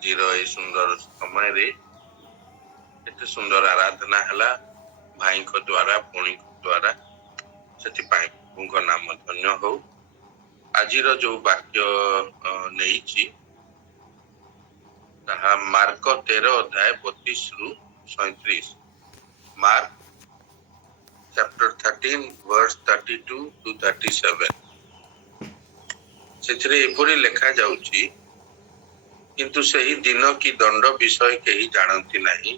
आज ए सुंदर समय रे एते सुंदर आराधना हला भाई को द्वारा पुणी द्वारा से नाम धन्य हो। आज जो वाक्य नहीं मार्क 13 अध्याय 32 रु 37 मार्क चैप्टर 13 वर्स 32 टू 37 से एपरी लेखा जाउची किंतु सही दिन की दंड विषय कहीं जानती नहीं,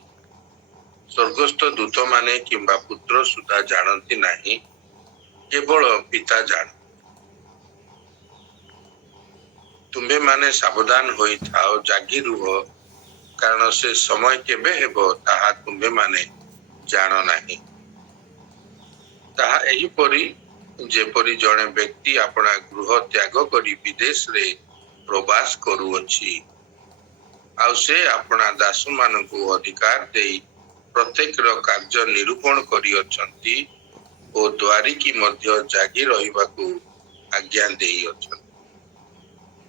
स्वर्गस्थ दूत माने किंबा पुत्र सुधा जानती नहीं, केवल पिता जान। तुम्हें माने सावधान होई थाओ, जागी रुह, कारण से समय केबे हेबो ताहा तुम्हें माने जान नहीं। ताहा एही परी जेपरी जड़े व्यक्ति अपना गृह त्याग करी विदेश रे प्रवास करुअछि आउ से अपना दास मानकु अधिकार देई प्रत्येक कार्य निरूपण करिअछंती ओ द्वारिकी मध्य जागी रहिबाकू आज्ञा देई अछंती।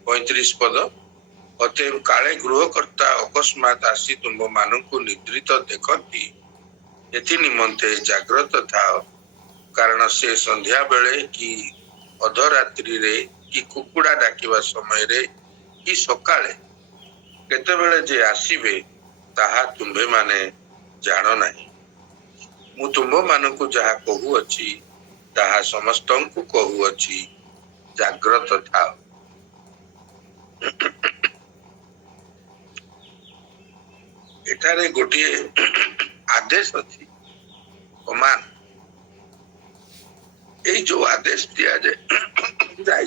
35 पद अतएव काले गृहकर्ता अकस्मात आसी तुम मानकु निद्रित देखती, एथि निमंते जाग्रत थाओ, कारण से संध्या बेले कि अधरात्रि रे कि कुकुड़ा डाकिबा समय रे कि सकाळे केते बेले जे आसीबे ताहा तुम्हे माने जान नहीं। मु तुम मानकु जहा कहूअछि ताहा समस्तंकु कहूअछि, जाग्रत थाओ। एठारे गोटिए आदेश अछि, कमान। ए जो आदेश दिया जाए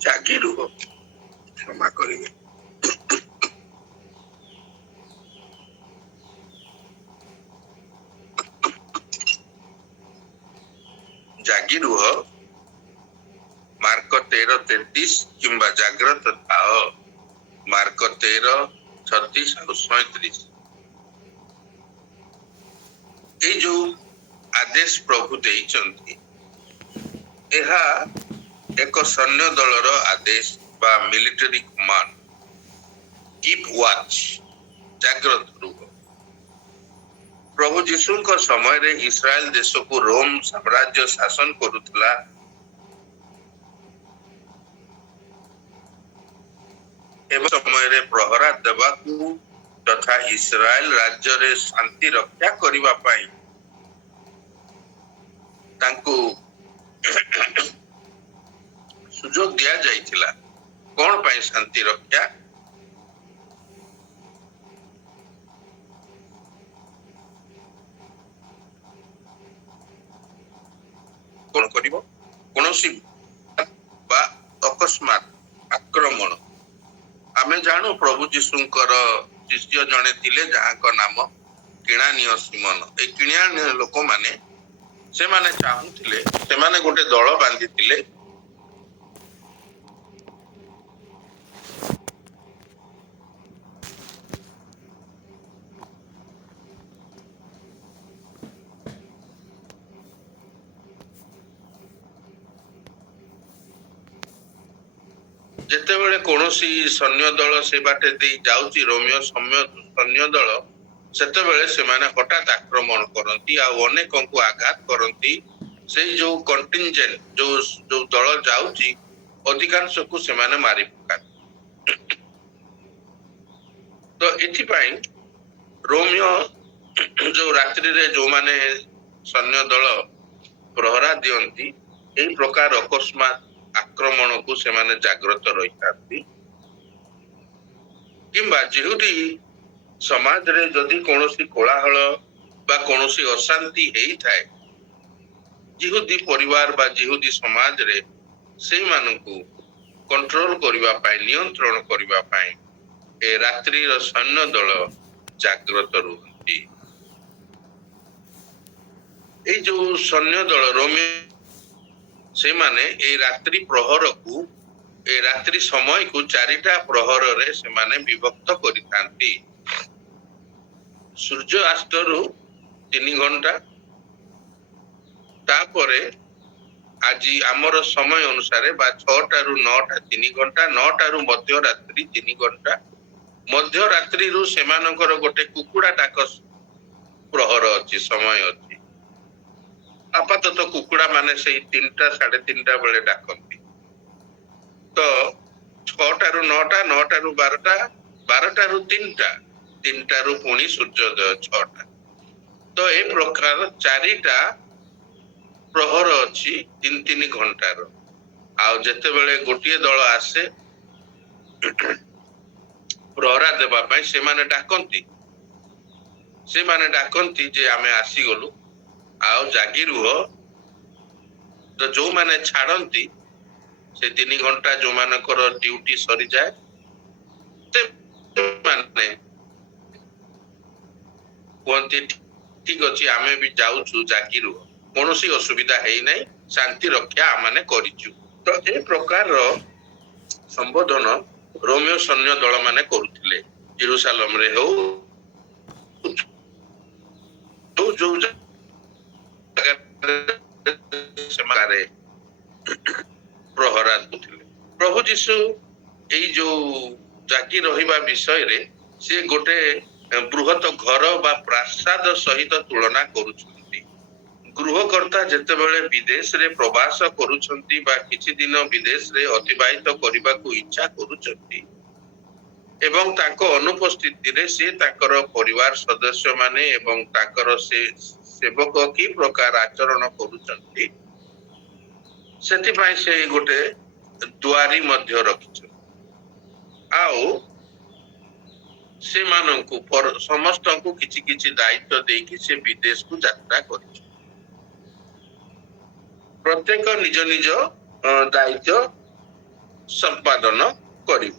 जागी रुह, क्षमा करिवे, जागी रुह, मार्क 13:33 किंबा जाग्रत थाओ मार्क 13:36 और 37। ये जो आदेश प्रभु देइचंती एहा एक सैन्य दलर आदेश बा मिलिटरी कमांड, कीप वॉच, जाग्रत रुह। प्रभु यीशु को समय रे इस्राएल देश को रोम साम्राज्य शासन करुथला। एवं समय रे प्रहरा देवाकू तथा इस्राएल राज्य रे शांति रक्षा करिबा पाई तांकू सुजोग दिया जाइथिला। कौन पाई शांति रक्षा? कौन करिवो? कोनोसी बा अकस्मात आक्रमण। आमे जानू प्रभु यीशुंकर शिष्य जने थिले जहां नाम किणानिय सिमन। ए किणानिय लोक माने से माने चाहुथिले, से माने गोटे दल बांधिथिले जेतेबेले कोनोसी सैन्य दल से बाटे दे जाउची रोमियो सैन्य दल, सेतेबेले से माने हठात आक्रमण करंती आ अनेकों को आघात करंती। से जो कंटिंजेंट जो दल जाउची अधिकांश को से माने मारी पका। तो एथि पाई रोमियो जो रात्रि रे जो माने सैन्य दल प्रहरा दियंती एई प्रकार अकस्मात आक्रमण को से माने जाग्रत रही थांती। किंबा जिहुदी समाज रे जदि कोनोसी कोलाहल बा कोनोसी अशांति हेई थाए, जिहुदी परिवार बा जिहुदी समाज रे सेई मानकु कंट्रोल करिबा पाई, नियंत्रण करिबा पाई ए रात्रि रो सैन्य दल जाग्रत रुहंती। ए जो सैन्य दल रोमे से माने ए रात्रि प्रहर को ए रात्रि समय को चारिटा प्रहर रे से माने विभक्त करि थांती। सूर्य अस्त रु 3 घंटा, तापरे आज आमर समय अनुसार 6 ରୁ 9ଟା 3 घंटा 9ଟା ରୁ ମଧ୍ୟରାତ୍ରି 3 घंटा ମଧ୍ୟରାତ୍ରି ରୁ ସେମାନଙ୍କର ଗୋଟେ କୁକୁଡ଼ା ଡାକ ପ୍ରହର ଅଛି ସମୟ ଅଛି। ଆପାତତଃ କୁକୁଡ଼ା ମାନେ ସେଇ 3ଟା 3:30 ବେଳେ ଡାକନ୍ତି। ତ 6ଟା ରୁ 9ଟା 9ଟା ରୁ 12ଟା 12ଟା ରୁ 3ଟା 3ଟା ରୁ ପୁଣି ସୂର୍ଯ୍ୟୋଦୟ 6ଟା। ତ ଏ ପ୍ରକାର 4ଟା ପ୍ରହର ଅଛି 3 ଘଣ୍ଟାର। ଆଉ ଯେତେବେଳେ ଗୋଟିଏ ଦଳ ଆସେ ପ୍ରହରା ଦେବା ପାଇଁ ସେମାନେ ଡାକନ୍ତି ଯେ ଆମେ ଆସିଗଲୁ ଆଉ ଜାଗି ରୁହ। ତ ଯୋଉମାନେ ଛାଡନ୍ତି ସେ 3 ଘଣ୍ଟା ଯୋଉମାନଙ୍କର ଡ୍ୟୁଟି ସରିଯାଏ ସେମାନେ କୁହନ୍ତି ଠିକ ଅଛି ଆମେ ବି ଯାଉଛୁ ଜାଗି ରୁହ, କୌଣସି ଅସୁବିଧା ହେଇନାହିଁ, ଶାନ୍ତି ରକ୍ଷା ଆମେ କରିଛୁ। ତ ଏ ପ୍ରକାରର ସମ୍ବୋଧନ ରୋମିଓ ସୈନ୍ୟ ଦଳ ମାନେ କରୁଥିଲେ ଜେରୁସାଲେମରେ ହଉ ଯୋଉ ଜାଗାରେ ପ୍ରହରା ଦଉଥିଲେ। ପ୍ରଭୁ ଯୀଶୁ ଏଇ ଯୋଉ ଜାଗି ରହିବା ବିଷୟରେ ସେ ଗୋଟେ ବୃହତ ଘର ବା ପ୍ରାସାଦ ସହିତ ତୁଳନା କରୁଛନ୍ତି। ଗୃହକର୍ତ୍ତା ଯେତେବେଳେ ବିଦେଶରେ ପ୍ରବାସ କରୁଛନ୍ତି ବା କିଛି ଦିନ ବିଦେଶରେ ଅତିବାହିତ କରିବାକୁ ଇଚ୍ଛା କରୁଛନ୍ତି ଏବଂ ତାଙ୍କ ଅନୁପସ୍ଥିତିରେ ସେ ତାଙ୍କର ପରିବାର ସଦସ୍ୟ ମାନେ ଏବଂ ତାଙ୍କର ସେ ସେବକ କି ପ୍ରକାର ଆଚରଣ କରୁଛନ୍ତି, ସେଥିପାଇଁ ସେ ଗୋଟେ ଦୁଆରୀ ମଧ୍ୟ ରଖିଛନ୍ତି। ଆଉ ସେମାନଙ୍କୁ ସମସ୍ତଙ୍କୁ କିଛି କିଛି ଦାୟିତ୍ୱ ଦେଇକି ସେ ବିଦେଶକୁ ଯାତ୍ରା କରିଛନ୍ତି। ପ୍ରତ୍ୟେକ ନିଜ ନିଜ ଦାୟିତ୍ୱ ସମ୍ପାଦନ କରିବ।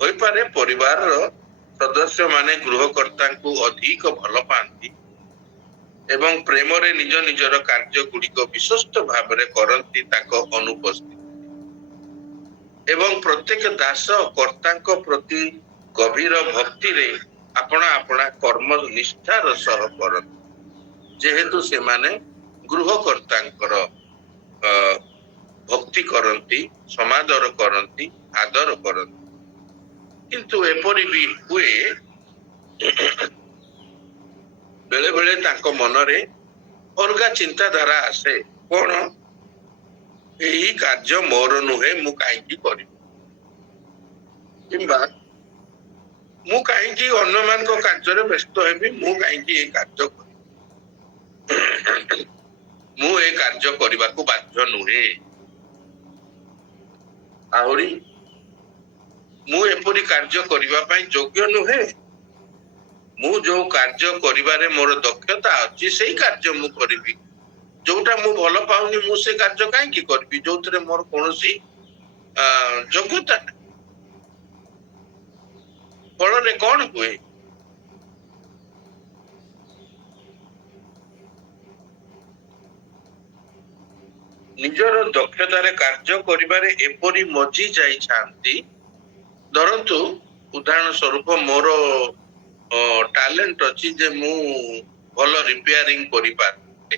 ହୋଇପାରେ ପରିବାରର ସଦସ୍ୟ ମାନେ ଗୃହକର୍ତ୍ତାଙ୍କୁ ଅଧିକ ଭଲ ପାଆନ୍ତି ଏବଂ ପ୍ରେମରେ ନିଜ ନିଜର କାର୍ଯ୍ୟ ଗୁଡ଼ିକ ବିଶ୍ୱସ୍ତ ଭାବରେ କରନ୍ତି ତାଙ୍କ ଅନୁପସ୍ଥିତି ଏବଂ ପ୍ରତ୍ୟେକ ଦାସ କର୍ତ୍ତାଙ୍କ ପ୍ରତି ଗଭୀର ଭକ୍ତିରେ ଆପଣା କର୍ମ ନିଷ୍ଠାର ସହ କରନ୍ତି, ଯେହେତୁ ସେମାନେ ଗୃହକର୍ତ୍ତାଙ୍କର ଭକ୍ତି କରନ୍ତି, ସମାଦର କରନ୍ତି, ଆଦର କରନ୍ତି। କିନ୍ତୁ ଏପରି ବି ହୁଏ ବେଳେ ବେଳେ ତାଙ୍କ ମନରେ ଅଲଗା ଚିନ୍ତାଧାରା ଆସେ, କଣ ଏହି କାର୍ଯ୍ୟ ମୋର ନୁହେଁ, ମୁଁ କାହିଁକି କରିବି, କିମ୍ବା ମୁଁ କାହିଁକି ଅନ୍ୟମାନଙ୍କ କାର୍ଯ୍ୟରେ ବ୍ୟସ୍ତ ହେବି, ମୁଁ କାହିଁକି ଏ କାର୍ଯ୍ୟ କରିବି, ମୁଁ ଏ କାର୍ଯ୍ୟ କରିବାକୁ ବାଧ୍ୟ ନୁହେଁ। ଆହୁରି ମୁଁ ଏପରି କାର୍ଯ୍ୟ କରିବା ପାଇଁ ଯୋଗ୍ୟ ନୁହେଁ, ମୁଁ ଯୋଉ କାର୍ଯ୍ୟ କରିବାରେ ମୋର ଦକ୍ଷତା ଅଛି ସେଇ କାର୍ଯ୍ୟ ମୁଁ କରିବି। ଯୋଉଟା ମୁଁ ଭଲ ପାଉନି ମୁଁ ସେ କାର୍ଯ୍ୟ କାହିଁକି କରିବି ଯୋଉଥିରେ ମୋର କୌଣସି ଯୋଗ୍ୟତା ନାହିଁ। ଫଳରେ କଣ ହୁଏ, ନିଜର ଦକ୍ଷତାରେ କାର୍ଯ୍ୟ କରିବାରେ ଏପରି ମଜି ଯାଇଥାନ୍ତି। ଧରନ୍ତୁ ଉଦାହରଣ ସ୍ୱରୂପ ମୋର ଟ୍ୟାଲେଣ୍ଟ ଅଛି ଯେ ମୁଁ ଭଲ ରିପେୟାରିଂ କରିପାରେ,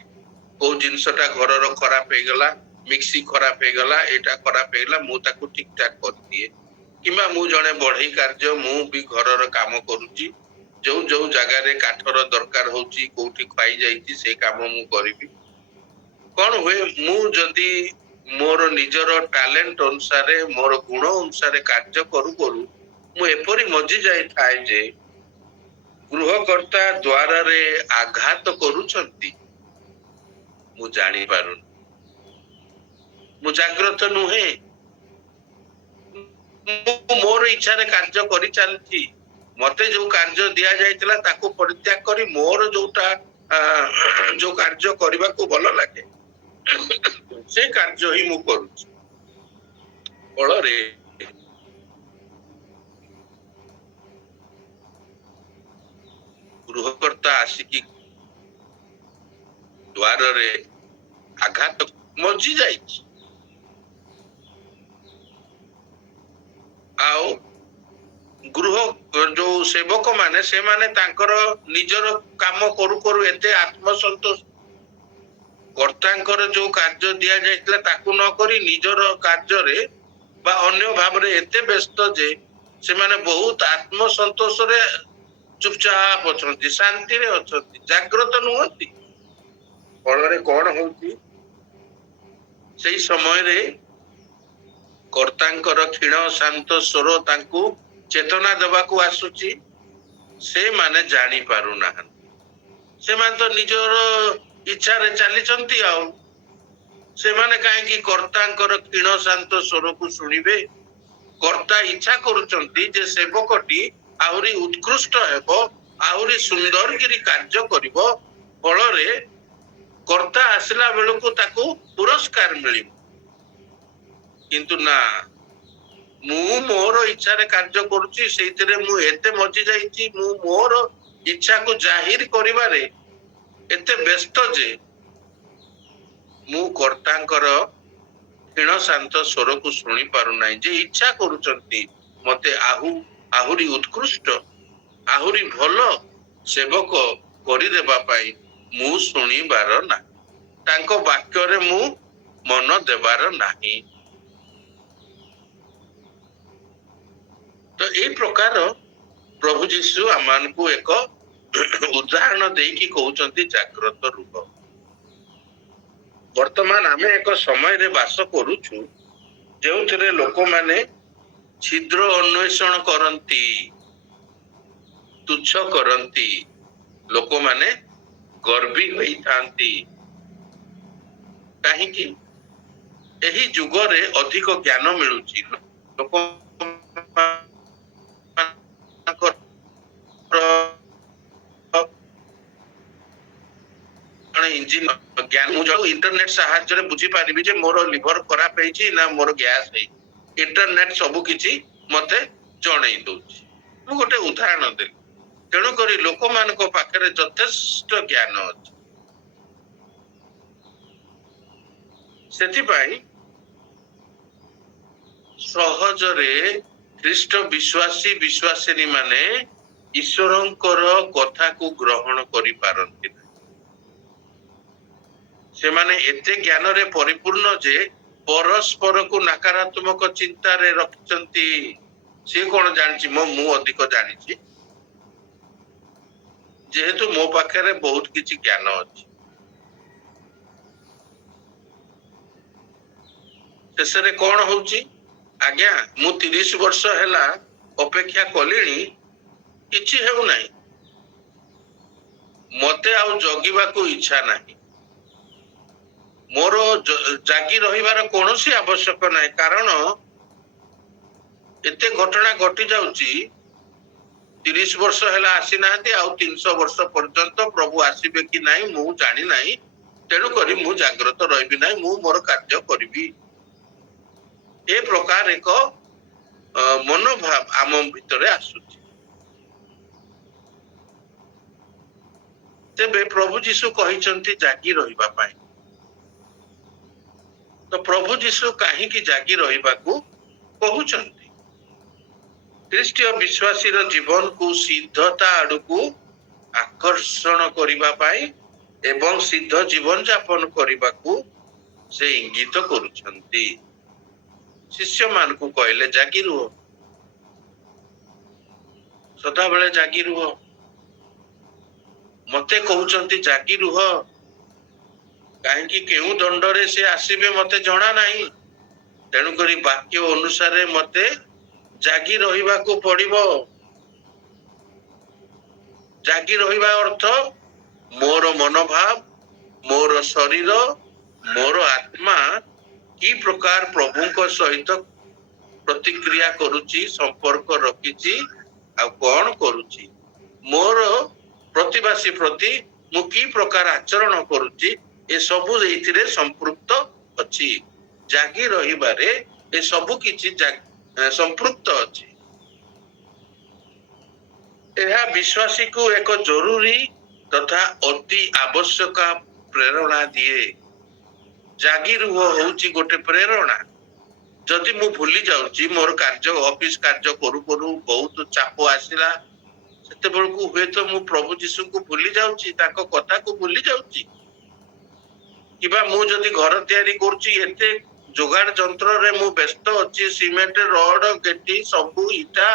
କୋଉ ଜିନିଷଟା ଘରର ଖରାପ ହେଇଗଲା, ମିକ୍ସି ଖରାପ ହେଇଗଲା, ଏଇଟା ଖରାପ ହେଇଗଲା, ମୁଁ ତାକୁ ଠିକ ଠାକ କରିଦିଏ। କିମ୍ବା ମୁଁ ଜଣେ ବଢେଇ କାର୍ଯ୍ୟ, ମୁଁ ବି ଘରର କାମ କରୁଛି, ଯୋଉ ଯୋଉ ଜାଗାରେ କାଠର ଦରକାର ହଉଛି, କୋଉଠି ଖାଇ ଯାଇଛି ସେ କାମ ମୁଁ କରିବି। କଣ ହୁଏ, ମୁଁ ଯଦି ମୋର ନିଜର ଟ୍ୟାଲେଣ୍ଟ ଅନୁସାରେ ମୋର ଗୁଣ ଅନୁସାରେ କାର୍ଯ୍ୟ କରୁ କରୁ ମୁଁ ଏପରି ମଜି ଯାଇଥାଏ ଯେ ଗୃହକର୍ତ୍ତା ଦ୍ୱାରରେ ଆଘାତ କରୁଛନ୍ତି, ମୁଁ ଜାଣିପାରୁନି, ମୁଁ ଜାଗ୍ରତ ନୁହେଁ, ମୁଁ ମୋର ଇଚ୍ଛାରେ କାର୍ଯ୍ୟ କରି ଚାଲିଛି। ମତେ ଯୋଉ କାର୍ଯ୍ୟ ଦିଆଯାଇଥିଲା ତାକୁ ପରିତ୍ୟାଗ କରି ମୋର ଯୋଉ କାର୍ଯ୍ୟ କରିବାକୁ ଭଲ ଲାଗେ ସେ କାର୍ଯ୍ୟ ହିଁ ମୁଁ କରୁଛି। ଫଳରେ ଗୃହକର୍ତ୍ତା ଆସିକି ଦ୍ୱାରରେ ଆଘାତ ମଜି ଯାଇଛି। ଆଉ ଗୃହ ଯୋଉ ସେବକ ମାନେ ସେମାନେ ତାଙ୍କର ନିଜର କାମ କରୁ କରୁ ଏତେ ଆତ୍ମସନ୍ତୋଷ କର୍ତ୍ତାଙ୍କର ଯୋଉ କାର୍ଯ୍ୟ ଦିଆଯାଇଥିଲା ତାକୁ ନ କରି ନିଜର କାର୍ଯ୍ୟରେ ବା ଅନ୍ୟ ଭାବରେ ଏତେ ବ୍ୟସ୍ତ ଯେ ସେମାନେ ବହୁତ ଆତ୍ମସନ୍ତୋଷରେ ଚୁପଚାପ ଅଛନ୍ତି, ଶାନ୍ତିରେ ଅଛନ୍ତି, ଜାଗ୍ରତ ନୁହନ୍ତି। ଫଳରେ କଣ ହଉଛି, ସେଇ ସମୟରେ କର୍ତ୍ତାଙ୍କର କ୍ଷୀଣ ଶାନ୍ତ ସ୍ୱର ତାଙ୍କୁ ଚେତନା ଦେବାକୁ ଆସୁଛି, ସେମାନେ ଜାଣି ପାରୁନାହାନ୍ତି। ସେମାନେ ତ ନିଜର ଇଚ୍ଛାରେ ଚାଲିଛନ୍ତି, ଆଉ ସେମାନେ କାହିଁକି କର୍ତ୍ତାଙ୍କର କ୍ଷୀଣ ଶାନ୍ତ ସ୍ୱରକୁ ଶୁଣିବେ? କର୍ତ୍ତା ଇଚ୍ଛା କରୁଛନ୍ତି ଯେ ସେବକଟି ଆହୁରି ଉତ୍କୃଷ୍ଟ ହେବ, ଆହୁରି ସୁନ୍ଦର କିରି କାର୍ଯ୍ୟ କରିବ, ଫଳରେ କର୍ତ୍ତା ଆସିଲା ବେଳକୁ ତାକୁ ପୁରସ୍କାର ମିଳିବ। କିନ୍ତୁ ନା, ମୁଁ ମୋର ଇଚ୍ଛାରେ କାର୍ଯ୍ୟ କରୁଛି, ସେଇଥିରେ ମୁଁ ଏତେ ମଜି ଯାଇଛି, ମୁଁ ମୋର ଇଚ୍ଛାକୁ ଜାହିର କରିବାରେ ଏତେ ବ୍ୟସ୍ତ ଯେ ମୁଁ କର୍ତ୍ତାଙ୍କର କ୍ଷୀଣ ଶାନ୍ତ ସ୍ୱରକୁ ଶୁଣି ପାରୁନାହିଁ। ଯେ ଇଚ୍ଛା କରୁଛନ୍ତି ମତେ ଆହୁରି ଉତ୍କୃଷ୍ଟ, ଆହୁରି ଭଲ ସେବକ କରିଦେବା ପାଇଁ, ମୁଁ ଶୁଣିବାର ନାହିଁ, ତାଙ୍କ ବାକ୍ୟରେ ମୁଁ ମନ ଦେବାର ନାହିଁ। ତ ଏଇ ପ୍ରକାର ପ୍ରଭୁ ଯୀଶୁ ଆମମାନଙ୍କୁ ଏକ ଉଦାହରଣ ଦେଇକି କହୁଛନ୍ତି ଜାଗ୍ରତ ରୁହ। ବର୍ତ୍ତମାନ ଆମେ ଏକ ସମୟରେ ବାସ କରୁଛୁ ଯେଉଁଥିରେ ଲୋକମାନେ ଛିଦ୍ର ଅନ୍ୱେଷଣ କରନ୍ତି, ତୁଚ୍ଛ କରନ୍ତି, ଲୋକମାନେ ଗର୍ବୀ ହୋଇଥାନ୍ତି। କାହିଁକି? ଏହି ଯୁଗରେ ଅଧିକ ଜ୍ଞାନ ମିଳୁଛି, ଲୋକ ଜ୍ଞାନ ମୁଁ ଯୋଉ ଇଣ୍ଟରନେଟ ସାହାଯ୍ୟରେ ବୁଝିପାରିବି ଯେ ମୋର ଲିଭର ଖରାପ ହେଇଛି ନା ମୋର ଗ୍ୟାସ ହେଇଛି, ଇଣ୍ଟରନେଟ ସବୁ କିଛି ମତେ ଜଣେଇ ଦଉଛି। ମୁଁ ଗୋଟେ ଉଦାହରଣ ଦେଲି। ତେଣୁକରି ଲୋକମାନଙ୍କ ପାଖରେ ଯଥେଷ୍ଟ ଜ୍ଞାନ ଅଛି। ସେଥିପାଇଁ ସହଜରେ ଖ୍ରୀଷ୍ଟ ବିଶ୍ୱାସିନୀ ମାନେ ଈଶ୍ୱରଙ୍କର କଥାକୁ ଗ୍ରହଣ କରିପାରନ୍ତି ନାହିଁ। ସେମାନେ ଏତେ ଜ୍ଞାନରେ ପରିପୂର୍ଣ୍ଣ ଯେ ପରସ୍ପରକୁ ନକାରାତ୍ମକ ଚିନ୍ତାରେ ରଖିଛନ୍ତି। ସିଏ କଣ ଜାଣିଛି, ମୁଁ ଅଧିକ ଜାଣିଛି, ଯେହେତୁ ମୋ ପାଖରେ ବହୁତ କିଛି ଜ୍ଞାନ ଅଛି। ଶେଷରେ କଣ ହଉଛି, ଆଜ୍ଞା ମୁଁ 30 ବର୍ଷ ହେଲା ଅପେକ୍ଷା କଲିଣି, କିଛି ହେଉନାହିଁ, ମତେ ଆଉ ଜଗିବାକୁ ଇଚ୍ଛା ନାହିଁ, ମୋର ଜାଗି ରହିବାର କୌଣସି ଆବଶ୍ୟକ ନାହିଁ, କାରଣ ଏତେ ଘଟଣା ଘଟି ଯାଉଛି। 30 ବର୍ଷ ହେଲା ଆସିନାହାନ୍ତି, ଆଉ 300 ବର୍ଷ ପର୍ଯ୍ୟନ୍ତ ପ୍ରଭୁ ଆସିବେ କି ନାହିଁ ମୁଁ ଜାଣି ନାହିଁ, ତେଣୁକରି ମୁଁ ଜାଗ୍ରତ ରହିବି ନାହିଁ, ମୁଁ ମୋର କାର୍ଯ୍ୟ କରିବି। ଏ ପ୍ରକାର ଏକ ମନୋଭାବ ଆମ ଭିତରେ ଆସୁଛି। ତେବେ ପ୍ରଭୁ ଯୀଶୁ କହିଛନ୍ତି ଜାଗି ରହିବା ପାଇଁ। ତ ପ୍ରଭୁ ଯୀଶୁ କାହିଁକି ଜାଗି ରହିବାକୁ କହୁଛନ୍ତି? ଖ୍ରୀଷ୍ଟୀୟ ବିଶ୍ୱାସୀର ଜୀବନକୁ ସିଦ୍ଧତା ଆଡକୁ ଆକର୍ଷଣ କରିବା ପାଇଁ ଏବଂ ସିଦ୍ଧ ଜୀବନ ଯାପନ କରିବାକୁ ସେ ଇଙ୍ଗିତ କରୁଛନ୍ତି। ଶିଷ୍ୟମାନଙ୍କୁ କହିଲେ ଜାଗି ରୁହ, ସଦାବେଳେ ଜାଗି ରୁହ। ମତେ କହୁଛନ୍ତି ଜାଗି ରୁହ, କାହିଁକି କେଉଁ ଦଣ୍ଡରେ ସେ ଆସିବେ ମତେ ଜଣା ନାହିଁ। ତେଣୁକରି ବାକ୍ୟ ଅନୁସାରେ ମତେ ଜାଗି ରହିବାକୁ ପଡିବ। ଜାଗି ରହିବା ଅର୍ଥ ମୋର ମନୋଭାବ, ମୋର ଶରୀର, ମୋର ଆତ୍ମା କି ପ୍ରକାର ପ୍ରଭୁଙ୍କ ସହିତ ପ୍ରତିକ୍ରିୟା କରୁଛି, ସମ୍ପର୍କ ରଖିଛି, ଆଉ କଣ କରୁଛି, ମୋର ପ୍ରତିବାସୀ ପ୍ରତି ମୁଁ କି ପ୍ରକାର ଆଚରଣ କରୁଛି, ଏସବୁ ଏଇଥିରେ ସମ୍ପୃକ୍ତ ଅଛି। ଜାଗି ରହିବାରେ ଏସବୁ କିଛି ସମ୍ପୃକ୍ତ ଅଛି। ଏହା ବିଶ୍ୱାସୀକୁ ଏକ ଜରୁରୀ ତଥା ଅତି ଆବଶ୍ୟକ ପ୍ରେରଣା ଦିଏ। ଜାଗି ରୁହ ହଉଛି ଗୋଟେ ପ୍ରେରଣା। ଯଦି ମୁଁ ଭୁଲି ଯାଉଛି, ମୋର ଅଫିସ କାର୍ଯ୍ୟ କରୁ କରୁ ବହୁତ ଚାପ ଆସିଲା, ସେତେବେଳକୁ ହୁଏତ ମୁଁ ପ୍ରଭୁ ଯୀଶୁଙ୍କୁ ଭୁଲି ଯାଉଛି, ତାଙ୍କ କଥାକୁ ଭୁଲି ଯାଉଛି। किबा मु जदि घर तैयारी करुची एते जोगाड़ जंत्र रे मु व्यस्त अछि सीमेंट रड गेटी सब इटा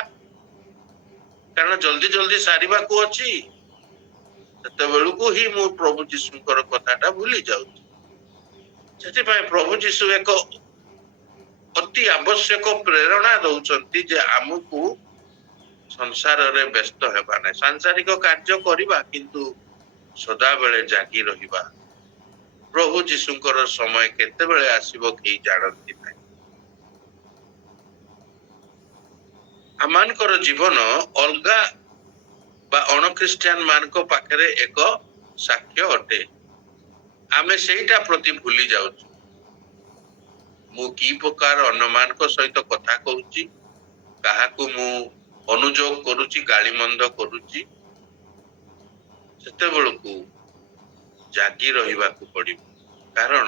कारण जल्दी जल्दी सारिबा को अछि तते बेलुको ही मु प्रभु जीशुकर कथाटा भूली जाउची सेति प्रभु जीशु एक अति आवश्यक प्रेरणा दउचंती जे आमुकु संसार रे व्यस्त हेबा नै सांसारिक कार्य करिबा किंतु सदा बेले जागी रहिबा प्रभु जीशुकर समय केते बेले आसीबो केही जानंती नै आमानकर जीवन अलगा बा अण ख्रिस्टियन मानको पाखरे एक साक्ष्य अटे आमे सेटा प्रति भूली जाउछु मु की प्रकार अन्यमानक सहित कथा कहूची काहाकू मु अनुजोग करुची गाली मंद करुची सेते बेलकू जागी रहिबाकू पड़िबो कारण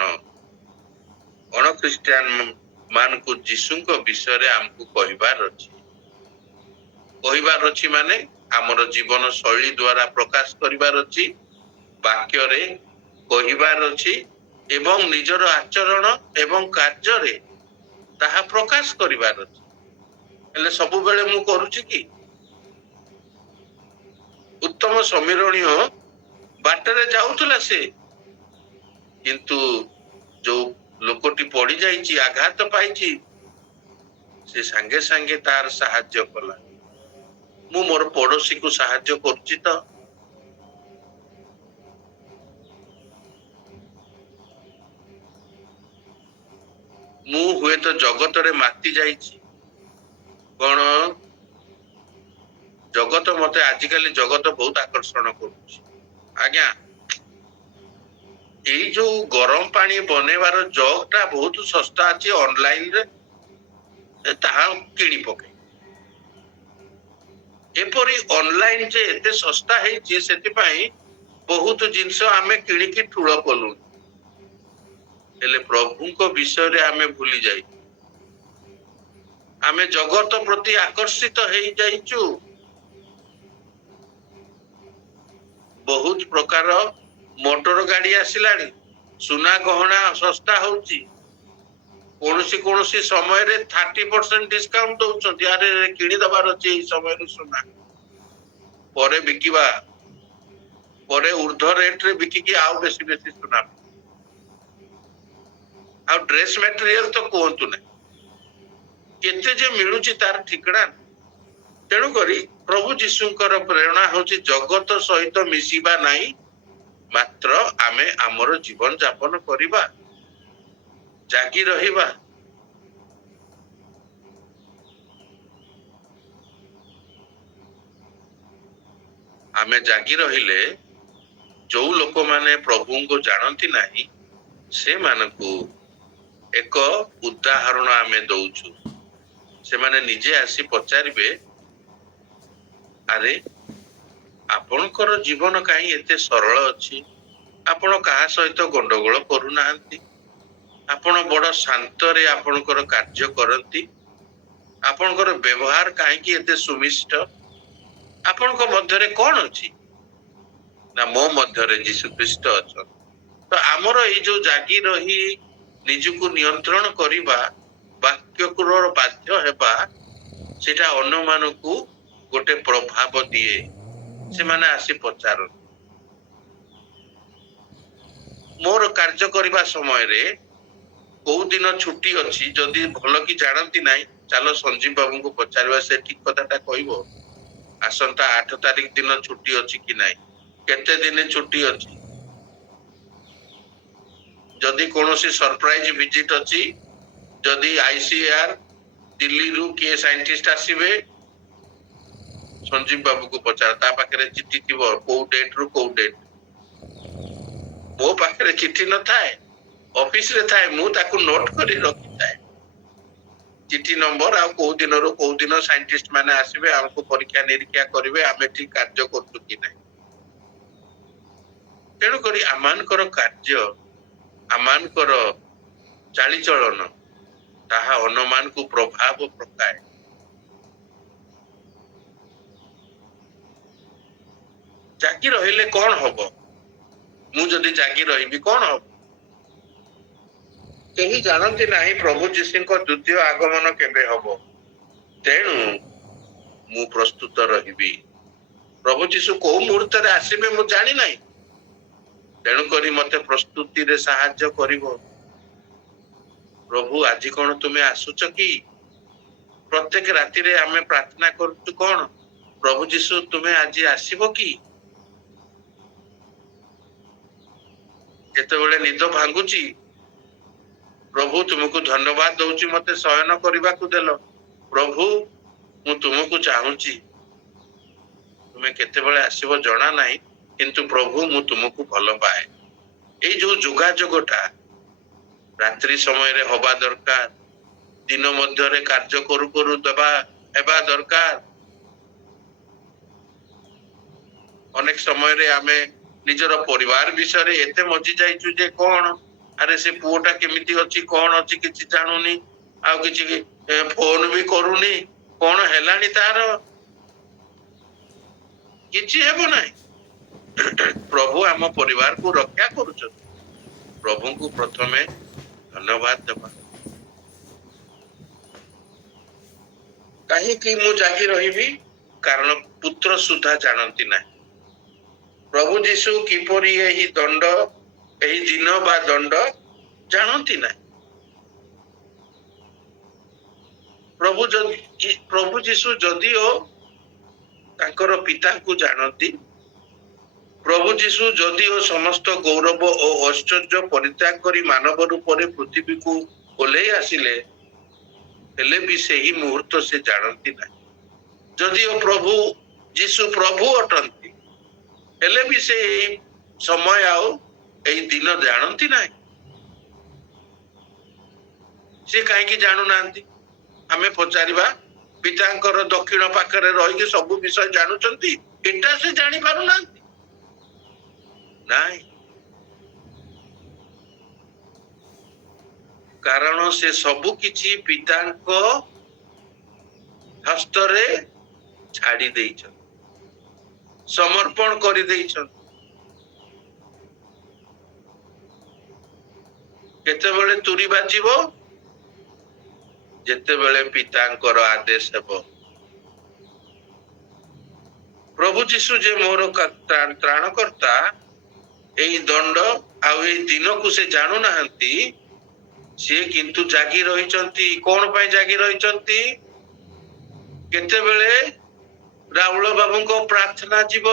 अण ख्रिस्टियन मानकू जीशुଙ୍କ विषय हमकू कहिबार अछि माने हमर जीवन शैली द्वारा प्रकाश करिबार अछि वाक्य रे कहिबार अछि एवं निजर आचरण एवं कार्य रे ताहा प्रकाश करिबार अछि हेले सब बेले मु करूची की उत्तम समीरणीय बाटरे जाउतला से किंतु जो लोकटी पड़ी जाइची आघात पाइची से संगे संगे तार सहाय्य कला मु मोर पड़ोसी को सहाय्य करची तो मु हुए तो जगत रे माती जाइची कोन जगत मते आजिकली जगत बहुत आकर्षण करूची आज्ञा एई जो गरम पानी बनेबार जगटा बहुत सस्ता अछि ऑनलाइन रे ताहा किणी पके एपरी ऑनलाइन जे एते सस्ता है जे सेति पई बहुत जिंस आमे किणी की ठुळ कलु हेले प्रभु को विषय रे आमे भूली जाई आमे जगत प्रति आकर्षित हेई जाइचु बहुत प्रकार मोटर गाड़ी आसिलानी सुना गहना सस्ता होउची कोनोसी समय रे 30% डिस्काउंट दउचंती यारे किणी दबार अछि ई समय रे सुना परे बिकिबा परे ऊर्ध्व रेट रे बिकी की आउ बेसी बेसी सुना आ ड्रेस मटेरियल तो कोंतु नै केते जे मिलुची तार ठिकड़ा तेणु करी प्रभु जीशुଙ୍କର प्रेरणा होची जगत सहित मिसिबा नाही मात्र आमे हमर जीवन यापन करिबा जागी रहिबा आमे जागी रहिले जो लोक माने प्रभु को जानती नाही से मानकू एक उदाहरण आमे दउछु से माने निजे आसी पचारिबे अरे आपनकर जीवन काई एते सरल अछि आपण कहा सहित गंडगोल करू नाहंती आपण बड़ शांत रे आपनकर कार्य करंती आपनकर व्यवहार काहे की एते सुमिष्ट आपनक मध्य रे कोन अछि ना मो मध्य रे यीशु ख्रीष्ट अछन तो हमर ए जो जागी रही निजको नियंत्रण करिबा वाक्य कुरर बाध्य हेबा सेटा अन्य मानकू गोटे प्रभाव दिए से माने आसी पचार मोर कार्य करिबा समय रे को दिन छुट्टी अछि जदि भल की जानती नाही चलो संजीव बाबू को पचारबा से ठीक कथाटा कहइबो आसंता 8 तारिख दिन छुट्टी अछि कि नाही केते दिन छुट्टी अछि जदि कोनोसी सरप्राइज विजिट अछि जदि आईसीआर दिल्ली रु के साइंटिस्ट आसीबे संजीव बाबू को पचार ता पाखरे चिट्ठी थिबो को डेट रु को डेट मो पाखरे चिट्ठी न थाए ऑफिस रे थाए मु ताकू नोट करी रखि थाए चिट्ठी नंबर आ को दिन साइंटिस्ट माने आसीबे हमको परीक्षा निरीक्षा करिवे आमे ठीक कार्य करतु कि नै तेणु करी आमानकर कार्य आमानकर चाली चलन ताहा अनुमान को प्रभाव पकाए जागी रहिले कौन हबो मु जदि जागी रहिबी कौन हबो କେହି ଜାଣନ୍ତି ନାହିଁ ପ୍ରଭୁ ଯୀଶୁଙ୍କ ଦ୍ୱିତୀୟ ଆଗମନ କେବେ ହବ। ତେଣୁ ମୁଁ ପ୍ରସ୍ତୁତ ରହିବି। ପ୍ରଭୁ ଯୀଶୁ କୋଉ ମୁହୂର୍ତ୍ତରେ ଆସିବେ ମୁଁ ଜାଣି ନାହିଁ। ତେଣୁକରି ମତେ ପ୍ରସ୍ତୁତିରେ ସାହାଯ୍ୟ କରିବ। ପ୍ରଭୁ ଆଜି କଣ ତୁମେ ଆସୁଛ କି? ପ୍ରତ୍ୟେକ ରାତିରେ ଆମେ ପ୍ରାର୍ଥନା କରୁଛୁ କଣ? ପ୍ରଭୁ ଯୀଶୁ ତୁମେ ଆଜି ଆସିବ କି? ଯେତେବେଳେ ନିଦ ଭାଙ୍ଗୁଛି, ପ୍ରଭୁ ତୁମକୁ ଧନ୍ୟବାଦ ଦଉଛି ମତେ ଶୟନ କରିବାକୁ ଦେଲ। ପ୍ରଭୁ ମୁଁ ତୁମକୁ ଚାହୁଁଛି। ତୁମେ କେତେବେଳେ ଆସିବ ଜଣା ନାହିଁ, କିନ୍ତୁ ପ୍ରଭୁ ମୁଁ ତୁମକୁ ଭଲ ପାଏ। ଏଇ ଯୋଉ ଯୋଗାଯୋଗଟା ରାତ୍ରି ସମୟରେ ହବା ଦରକାର, ଦିନ ମଧ୍ୟରେ କାର୍ଯ୍ୟ କରୁ କରୁ ହେବା ଦରକାର। ଅନେକ ସମୟରେ ଆମେ ନିଜର ପରିବାର ବିଷୟରେ ଏତେ ମଜି ଯାଇଛୁ ଯେ କଣ ଆରେ ସେ ପୁଅଟା କେମିତି ଅଛି, କଣ ଅଛି କିଛି ଜାଣୁନି, ଆଉ କିଛି ଫୋନ ବି କରୁନି, କଣ ହେଲାଣି ତାର, କିଛି ହେବ ନାହିଁ। ପ୍ରଭୁ ଆମ ପରିବାରକୁ ରକ୍ଷା କରୁଛନ୍ତି। ପ୍ରଭୁଙ୍କୁ ପ୍ରଥମେ ଧନ୍ୟବାଦ ଦେବା। କାହିଁକି ମୁଁ ଜାଗି ରହିବି? କାରଣ ପୁତ୍ର ସୁଦ୍ଧା ଜାଣନ୍ତି ନାହିଁ ପ୍ରଭୁ ଯୀଶୁ କିପରି ଏହି ଦିନ ବା ଦଣ୍ଡ ଜାଣନ୍ତି ନାହିଁ। ପ୍ରଭୁ ଯୀଶୁ ଯଦିଓ ତାଙ୍କର ପିତାଙ୍କୁ ଜାଣନ୍ତି, ପ୍ରଭୁ ଯୀଶୁ ଯଦିଓ ସମସ୍ତ ଗୌରବ ଓ ଐଶ୍ୱର୍ଯ୍ୟ ପରିତ୍ୟାଗ କରି ମାନବ ରୂପରେ ପୃଥିବୀକୁ ଓହ୍ଲେଇ ଆସିଲେ, ହେଲେ ବି ସେହି ମୁହୂର୍ତ୍ତ ସେ ଜାଣନ୍ତି ନାହିଁ। ଯଦିଓ ପ୍ରଭୁ ଯୀଶୁ ପ୍ରଭୁ ଅଟନ୍ତି, ହେଲେ ବି ସେ ଏଇ ସମୟ ଆଉ ଏଇ ଦିନ ଜାଣନ୍ତି ନାହିଁ। ସେ କାହିଁକି ଜାଣୁନାହାନ୍ତି? ଆମେ ପଚାରିବା, ପିତାଙ୍କର ଦକ୍ଷିଣ ପାଖରେ ରହିକି ସବୁ ବିଷୟ ଜାଣୁଛନ୍ତି, ଏଟା ସେ ଜାଣି ପାରୁନାହାନ୍ତି? ନାଇଁ, କାରଣ ସେ ସବୁ କିଛି ପିତାଙ୍କ ହସ୍ତରେ ଛାଡି ଦେଇଛନ୍ତି, ସମର୍ପଣ କରିଦେଇଛନ୍ତି। କେତେବେଳେ ତୁରୀ ବାଜିବ? ଯେତେବେଳେ ପିତାଙ୍କର ଆଦେଶ ହେବ। ପ୍ରଭୁ ଯୀଶୁ ଯେ ମୋର ତ୍ରାଣକର୍ତ୍ତା, ଏଇ ଦଣ୍ଡ ଆଉ ଏଇ ଦିନକୁ ସେ ଜାଣୁନାହାନ୍ତି, ସିଏ କିନ୍ତୁ ଜାଗି ରହିଛନ୍ତି। କଣ ପାଇଁ ଜାଗି ରହିଛନ୍ତି? କେତେବେଳେ ରାଉଳ ବାବୁଙ୍କ ପ୍ରାର୍ଥନା ଯିବ,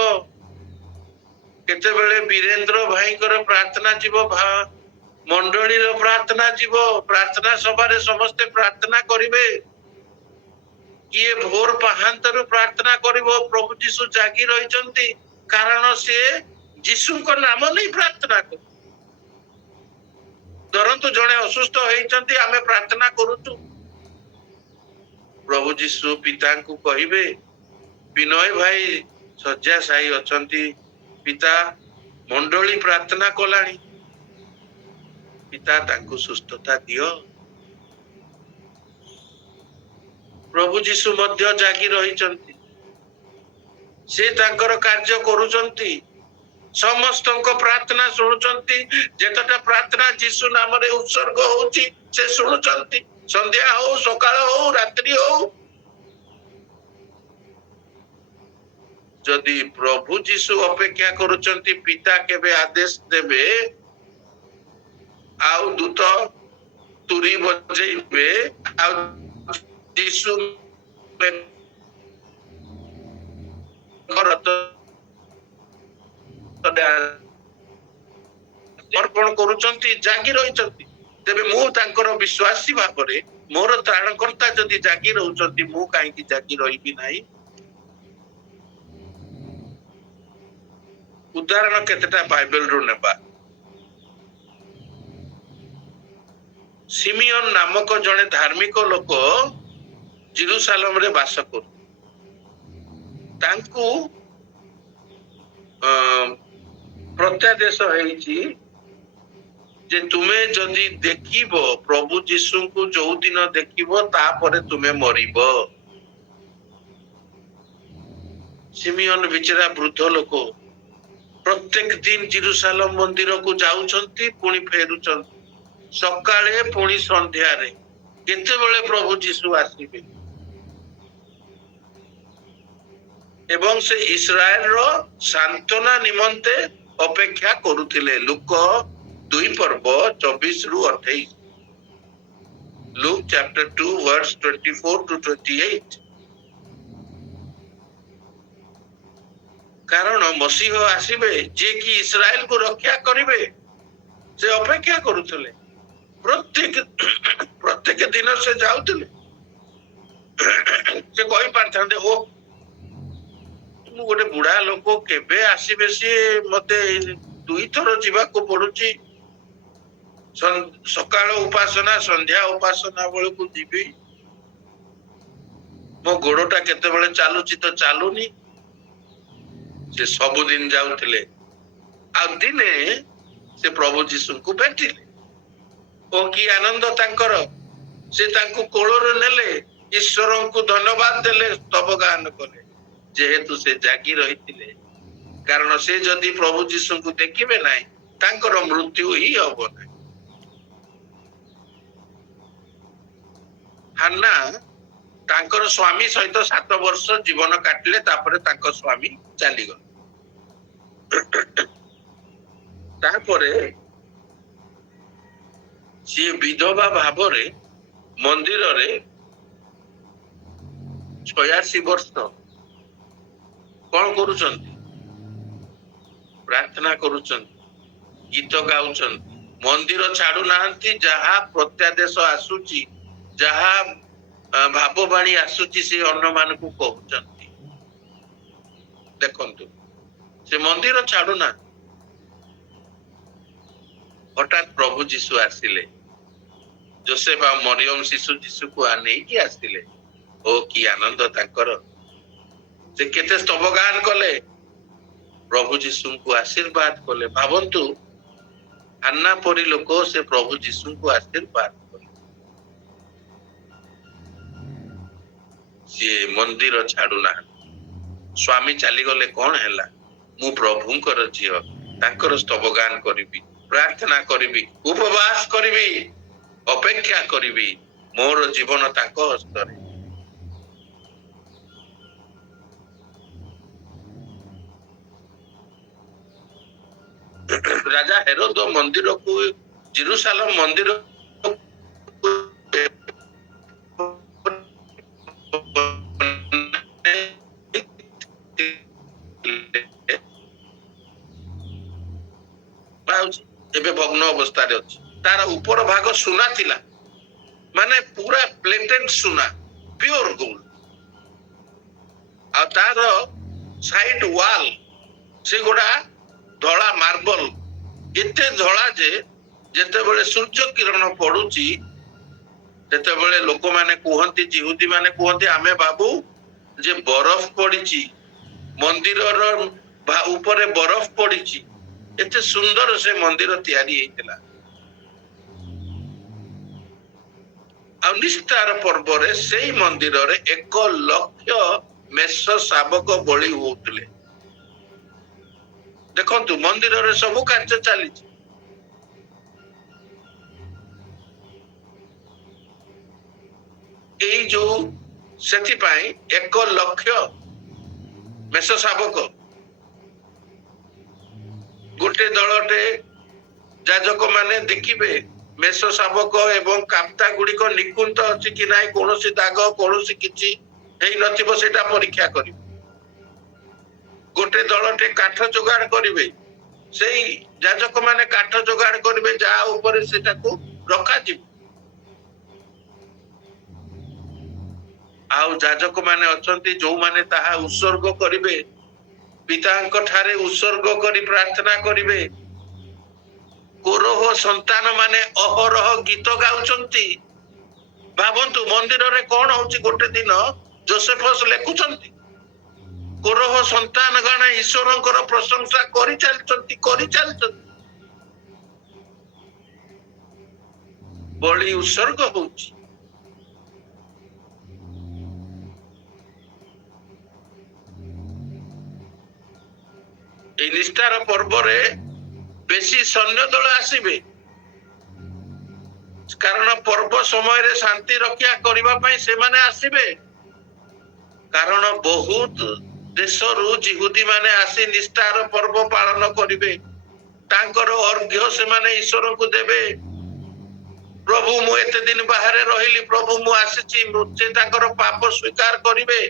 କେତେବେଳେ ବୀରେନ୍ଦ୍ର ଭାଇଙ୍କର ପ୍ରାର୍ଥନା ଯିବ, ମଣ୍ଡଳୀର ପ୍ରାର୍ଥନା ଯିବ, ପ୍ରାର୍ଥନା ସଭାରେ ସମସ୍ତେ ପ୍ରାର୍ଥନା କରିବେ, କିଏ ଭୋର ପାହାନ୍ତରୁ ପ୍ରାର୍ଥନା କରିବ। ପ୍ରଭୁ ଯୀଶୁ ଜାଗି ରହିଛନ୍ତି, କାରଣ ସେ ଯୀଶୁଙ୍କ ନାମ ନେଇ ପ୍ରାର୍ଥନା କରୁ। ଧରନ୍ତୁ ଜଣେ ଅସୁସ୍ଥ ହେଇଛନ୍ତି, ଆମେ ପ୍ରାର୍ଥନା କରୁଛୁ, ପ୍ରଭୁ ଯୀଶୁ ପିତାଙ୍କୁ କହିବେ, ବିନୟ ଭାଇ ଶଯ୍ୟାଶାୟୀ ଅଛନ୍ତି, ପିତା ମଣ୍ଡଳୀ ପ୍ରାର୍ଥନା କଲାଣି, ପିତା ତାଙ୍କୁ ସୁସ୍ଥତା ଦିଅ। ପ୍ରଭୁ ଯୀଶୁ ମଧ୍ୟ ଜାଗି ରହିଛନ୍ତି, ସେ ତାଙ୍କର କାର୍ଯ୍ୟ କରୁଛନ୍ତି, ସମସ୍ତଙ୍କ ପ୍ରାର୍ଥନା ଶୁଣୁଛନ୍ତି। ଯେତେଟା ପ୍ରାର୍ଥନା ଯୀଶୁ ନାମରେ ଉତ୍ସର୍ଗ ହଉଛି ସେ ଶୁଣୁଛନ୍ତି, ସନ୍ଧ୍ୟା ହଉ, ସକାଳ ହଉ, ରାତ୍ରି ହଉ। ଯଦି ପ୍ରଭୁ ଯୀଶୁ ଅପେକ୍ଷା କରୁଛନ୍ତି ପିତା କେବେ ଆଦେଶ ଦେବେ ଆଉ ଦୂତ ତୁରୀ ବଜେଇବେ ଆଉ ଯୀଶୁ ଅର୍ପଣ କରୁଛନ୍ତି, ଜାଗି ରହିଛନ୍ତି, ତେବେ ମୁଁ ତାଙ୍କର ବିଶ୍ୱାସୀ ଭାବରେ ମୋର ତ୍ରାଣକର୍ତ୍ତା ଯଦି ଜାଗି ରହୁଛନ୍ତି, ମୁଁ କାହିଁକି ଜାଗି ରହିବି ନାହିଁ? ଉଦାହରଣ କେତେଟା ବାଇବେଲରୁ ନେବା। ସିମିୟନ ନାମକ ଜଣେ ଧାର୍ମିକ ଲୋକ ଜେରୁସାଲେମରେ ବାସ କରୁ। ତାଙ୍କୁ ପ୍ରତ୍ୟାଦେଶ ହେଇଛି ଯେ ତୁମେ ଯଦି ଦେଖିବ ପ୍ରଭୁ ଯୀଶୁଙ୍କୁ, ଯୋଉ ଦିନ ଦେଖିବ ତାପରେ ତୁମେ ମରିବ। ସିମିୟନ ବିଚରା ବୃଦ୍ଧ ଲୋକ, ପ୍ରତ୍ୟେକ ଦିନ ଜେରୁସାଲେମ ମନ୍ଦିରକୁ ଯାଉଛନ୍ତି, ପୁଣି ଫେରୁଛନ୍ତି। ସକାଳେ ପୁଣି ସନ୍ଧ୍ୟାରେ କେତେବେଳେ ପ୍ରଭୁ ଯୀଶୁ ଆସିବେ ଏବଂ ସେ ଇସ୍ରାଏଲର ସାନ୍ତ୍ୱନା ନିମନ୍ତେ ଅପେକ୍ଷା କରୁଥିଲେ। ଲୁକ 2:24-28। Luke chapter 2 verse 24-28। କାରଣ ମସିହ ଆସିବେ ଯିଏ କି ଇସ୍ରାଏଲକୁ ରକ୍ଷା କରିବେ, ସେ ଅପେକ୍ଷା କରୁଥିଲେ। ପ୍ରତ୍ୟେକ ଦିନ ସେ ଯାଉଥିଲେ। ସେ କହିପାରିଥାନ୍ତେ, ଓ ମୁଁ ଗୋଟେ ବୁଢା ଲୋକ, କେବେ ଆସିବେ ସିଏ, ମତେ 2 ଥର ଯିବାକୁ ପଡୁଛି। ସକାଳ ଉପାସନା ସନ୍ଧ୍ୟା ଉପାସନା ବେଳକୁ ଯିବି, ମୋ ଗୋଡଟା କେତେବେଳେ ଚାଲୁଛି ତ ଚାଲୁନି। ସେ ସବୁଦିନ ଯାଉଥିଲେ। ଆଉ ଦିନେ ସେ ପ୍ରଭୁ ଯୀଶୁଙ୍କୁ ଭେଟିଲେ। ଓ କି ଆନନ୍ଦ ତାଙ୍କର! ସେ ତାଙ୍କୁ କୋଳରେ ନେଲେ, ଈଶ୍ୱରଙ୍କୁ ଧନ୍ୟବାଦ ଦେଲେ, ସ୍ତବ ଗାନ କଲେ, ଯେହେତୁ ସେ ଜାଗି ରହିଥିଲେ। କାରଣ ସେ ଯଦି ପ୍ରଭୁ ଯୀଶୁଙ୍କୁ ଦେଖିବେ ନାହିଁ, ତାଙ୍କର ମୃତ୍ୟୁ ହିଁ ହବ ନାହିଁ। ହାନ୍ନା ତାଙ୍କର ସ୍ୱାମୀ ସହିତ 7 ବର୍ଷ ଜୀବନ କାଟିଲେ, ତାପରେ ତାଙ୍କ ସ୍ୱାମୀ ଚାଲିଗଲେ। ତାପରେ ସିଏ ବିଧବା ଭାବରେ ମନ୍ଦିରରେ 86 ବର୍ଷ କଣ କରୁଛନ୍ତି? ପ୍ରାର୍ଥନା କରୁଛନ୍ତି, ଗୀତ ଗାଉଛନ୍ତି, ମନ୍ଦିର ଛାଡୁନାହାନ୍ତି। ଯାହା ପ୍ରତ୍ୟାଦେଶ ଆସୁଛି, ଯାହା ଭାବବାଣୀ ଆସୁଛି, ସେ ଅନ୍ୟମାନଙ୍କୁ କହୁଛନ୍ତି। ଦେଖନ୍ତୁ, ସେ ମନ୍ଦିର ଛାଡୁନାହାନ୍ତି। ହଠାତ୍ ପ୍ରଭୁ ଯୀଶୁ ଆସିଲେ। ଯୋସେଫ ଆଉ ମରିୟମ ଶିଶୁ ଯୀଶୁକୁ ନେଇକି ଆସିଲେ। ଓ କି ଆନନ୍ଦ ତାଙ୍କର! ସେ କେତେ ସ୍ତବଗାନ କଲେ, ପ୍ରଭୁ ଯୀଶୁଙ୍କୁ ଆଶୀର୍ବାଦ କଲେ। ଭାବନ୍ତୁ, ହାନ୍ନା ପରି ଲୋକ ସେ ପ୍ରଭୁ ଯୀଶୁଙ୍କୁ ଆଶୀର୍ବାଦ କଲେ। ସିଏ ମନ୍ଦିର ଛାଡୁନାହାନ୍ତି। ସ୍ୱାମୀ ଚାଲିଗଲେ, କଣ ହେଲା? ମୁଁ ପ୍ରଭୁଙ୍କର ଝିଅ, ତାଙ୍କର ସ୍ତବଗାନ କରିବି, ପ୍ରାର୍ଥନା କରିବି, ଉପବାସ କରିବି, ଅପେକ୍ଷା କରିବି। ମୋର ଜୀବନ ତାଙ୍କ ହସ୍ତରେ। ରାଜା ହେରୋଦ ମନ୍ଦିରକୁ, ଜେରୁସାଲେମ ମନ୍ଦିର ଏବେ ଭଗ୍ନ ଅବସ୍ଥାରେ ଅଛି। ତାର ଉପର ଭାଗ ସୁନା ଥିଲା, ମାନେ ପୁରା ପ୍ଲେଟେଡ ସୁନା, ପିଓର ଗୋଲ୍ଡ। ଆଉ ତାର ସାଇଡ ୱାଲ ସେଗୁଡା ଧଳା ମାର୍ବଲ, ଏତେ ଧଳା ଯେ ଯେତେବେଳେ ସୂର୍ଯ୍ୟ କିରଣ ପଡୁଛି, ସେତେବେଳେ ଲୋକମାନେ କୁହନ୍ତି, ଜିହୁଦୀ ମାନେ କୁହନ୍ତି, ଆମେ ଭାବୁ ଯେ ବରଫ ପଡିଛି, ମନ୍ଦିରର ଉପରେ ବରଫ ପଡିଛି। ଏତେ ସୁନ୍ଦର ସେ ମନ୍ଦିର ତିଆରି ହେଇଥିଲା। ଆଉ ନିସ୍ତାର ପର୍ବରେ ସେଇ ମନ୍ଦିରରେ 1 ଲକ୍ଷ ମେଷ ଶାବକ ବଳି ହଉଥିଲେ। ଦେଖନ୍ତୁ, ମନ୍ଦିରରେ ସବୁ କାର୍ଯ୍ୟ ଚାଲିଛି। ଏଇ ଯୋଉ ସେଥିପାଇଁ 1 ଲକ୍ଷ ମେଷ ଶାବକ, ଗୋଟେ ଦଳଟେ ଯାଜକ ମାନେ ଦେଖିବେ ମେଷ ଶାବକ ଏବଂ କାପ୍ତା ଗୁଡିକ ନିକୁନ୍ତ ଅଛି କି ନାହିଁ, କୌଣସି ଦାଗ, କୌଣସି କିଛି ହେଇନଥିବ, ସେଇଟା ପରୀକ୍ଷା କରିବେ। ଗୋଟେ ଦଳଟେ କାଠ ଯୋଗାଡ଼ କରିବେ। ସେଇ ଯାଜକ ମାନେ କାଠ ଯୋଗାଡ଼ କରିବେ, ଯାହା ଉପରେ ସେଟାକୁ ରଖାଯିବ। ଆଉ ଯାଜକ ମାନେ ଅଛନ୍ତି ଯୋଉମାନେ ତାହା ଉତ୍ସର୍ଗ କରିବେ, ପିତାଙ୍କ ଠାରେ ଉତ୍ସର୍ଗ କରି ପ୍ରାର୍ଥନା କରିବେ। କୋରହ ସନ୍ତାନ ମାନେ ଅହରହ ଗୀତ ଗାଉଛନ୍ତି। ଭାବନ୍ତୁ, ମନ୍ଦିରରେ କଣ ହଉଛି? ଗୋଟେ ଦିନ ଯୋସେଫସ୍ ଲେଖୁଛନ୍ତି, କୋରହ ସନ୍ତାନ ଗଣ ଈଶ୍ୱରଙ୍କର ପ୍ରଶଂସା କରିଚାଲିଛନ୍ତି। ବଳି ଉତ୍ସର୍ଗ ହଉଛି। এই ନିଷ୍ଠାର ପର୍ବରେ ବେଶୀ ସୈନ୍ୟ ଦଳ ଆସିବେ। କାରଣ ପର୍ବ ସମୟରେ ଶାନ୍ତି ରକ୍ଷା କରିବା ପାଇଁ ସେମାନେ ଆସିବେ। କାରଣ ବହୁତ ଦେଶରୁ ଜିହୁଦୀ ମାନେ ଆସି ନିଷ୍ଠାର ପର୍ବ ପାଳନ କରିବେ। ତାଙ୍କର ଅର୍ଘ୍ୟ ସେମାନେ ଈଶ୍ୱରଙ୍କୁ ଦେବେ। ପ୍ରଭୁ ମୁଁ ଏତେ ଦିନ ବାହାରେ ରହିଲି, ପ୍ରଭୁ ମୁଁ ଆସିଛି, ସେ ତାଙ୍କର ପାପ ସ୍ୱୀକାର କରିବେ।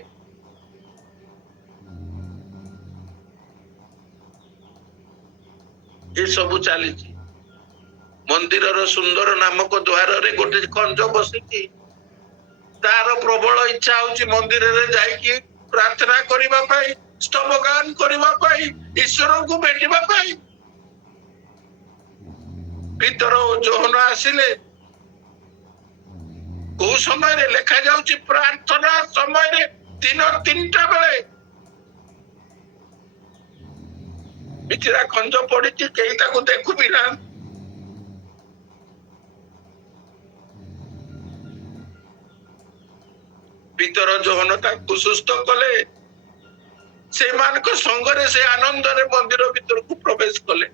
ଏସବୁ ଚାଲିଛି। ମନ୍ଦିରର ସୁନ୍ଦର ନାମକ ଦ୍ୱାରରେ ଗୋଟେ ଖଞ୍ଜ ବସିଛି। ତାର ପ୍ରବଳ ଇଚ୍ଛା ହଉଛି ମନ୍ଦିରରେ ଯାଇକି ପ୍ରାର୍ଥନା କରିବା ପାଇଁ, ସ୍ତବଗାନ କରିବା ପାଇଁ, ଈଶ୍ୱରଙ୍କୁ ଭେଟିବା ପାଇଁ। ଭିତର ଯୋହନ ଆସିଲେ କୋଉ ସମୟରେ ଲେଖା ଯାଉଛି ପ୍ରାର୍ଥନା ସମୟରେ ଦିନ 3ଟା ବେଳେ ବିଚିରା ଖଞ୍ଜ ପଡିଛି, କେହି ତାକୁ ଦେଖୁ ବି ନା। ଭିତର ଯୋହନ ତାକୁ ସୁସ୍ଥ କଲେ। ସେମାନଙ୍କ ସଙ୍ଗରେ ସେ ଆନନ୍ଦରେ ମନ୍ଦିର ଭିତରକୁ ପ୍ରବେଶ କଲେ,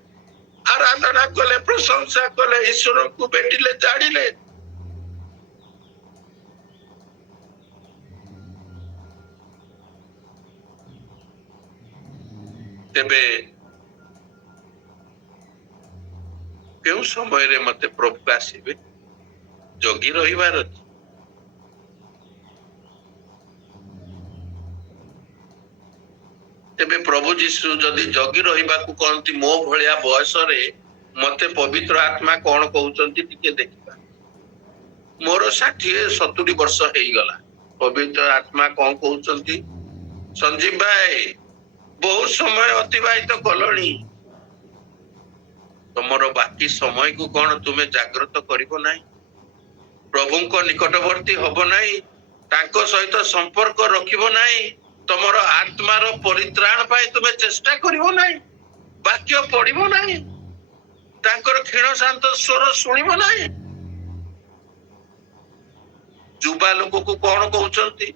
ଆରାଧନା କଲେ, ପ୍ରଶଂସା କଲେ, ଈଶ୍ୱରଙ୍କୁ ଭେଟିଲେ, ଜାଣିଲେ। ତେବେ କେଉଁ ସମୟରେ ମତେ ପ୍ରଭୁ ଆସିବେ ଜଗି ରହିବାର ଅଛି। ତେବେ ପ୍ରଭୁ ଯୀଶୁ ଯଦି ଜଗି ରହିବାକୁ କହନ୍ତି, ମୋ ଭଳିଆ ବୟସରେ ମତେ ପବିତ୍ର ଆତ୍ମା କଣ କହୁଛନ୍ତି ଟିକେ ଦେଖିବା। ମୋର 60-70 ବର୍ଷ ହେଇଗଲା। ପବିତ୍ର ଆତ୍ମା କଣ କହୁଛନ୍ତି? ସଞ୍ଜୀବ ଭାଇ, ବହୁତ ସମୟ ଅତିବାହିତ କଲଣି, ତମର ବାକି ସମୟକୁ କଣ ତୁମେ ଜାଗ୍ରତ କରିବ ନାହିଁ? ପ୍ରଭୁଙ୍କ ନିକଟବର୍ତ୍ତୀ ହବ ନାହିଁ, ତାଙ୍କ ସହିତ ସମ୍ପର୍କ ରଖିବ ନାହିଁ, ତମର ଆତ୍ମାର ପରିତ୍ରାଣ ପାଇଁ ତୁମେ ଚେଷ୍ଟା କରିବ ନାହିଁ, ବାକ୍ୟ ପଢିବ ନାହିଁ, ତାଙ୍କର କ୍ଷୀଣ ଶାନ୍ତ ସ୍ୱର ଶୁଣିବ ନାହିଁ। ଯୁବା ଲୋକକୁ କଣ କହୁଛନ୍ତି?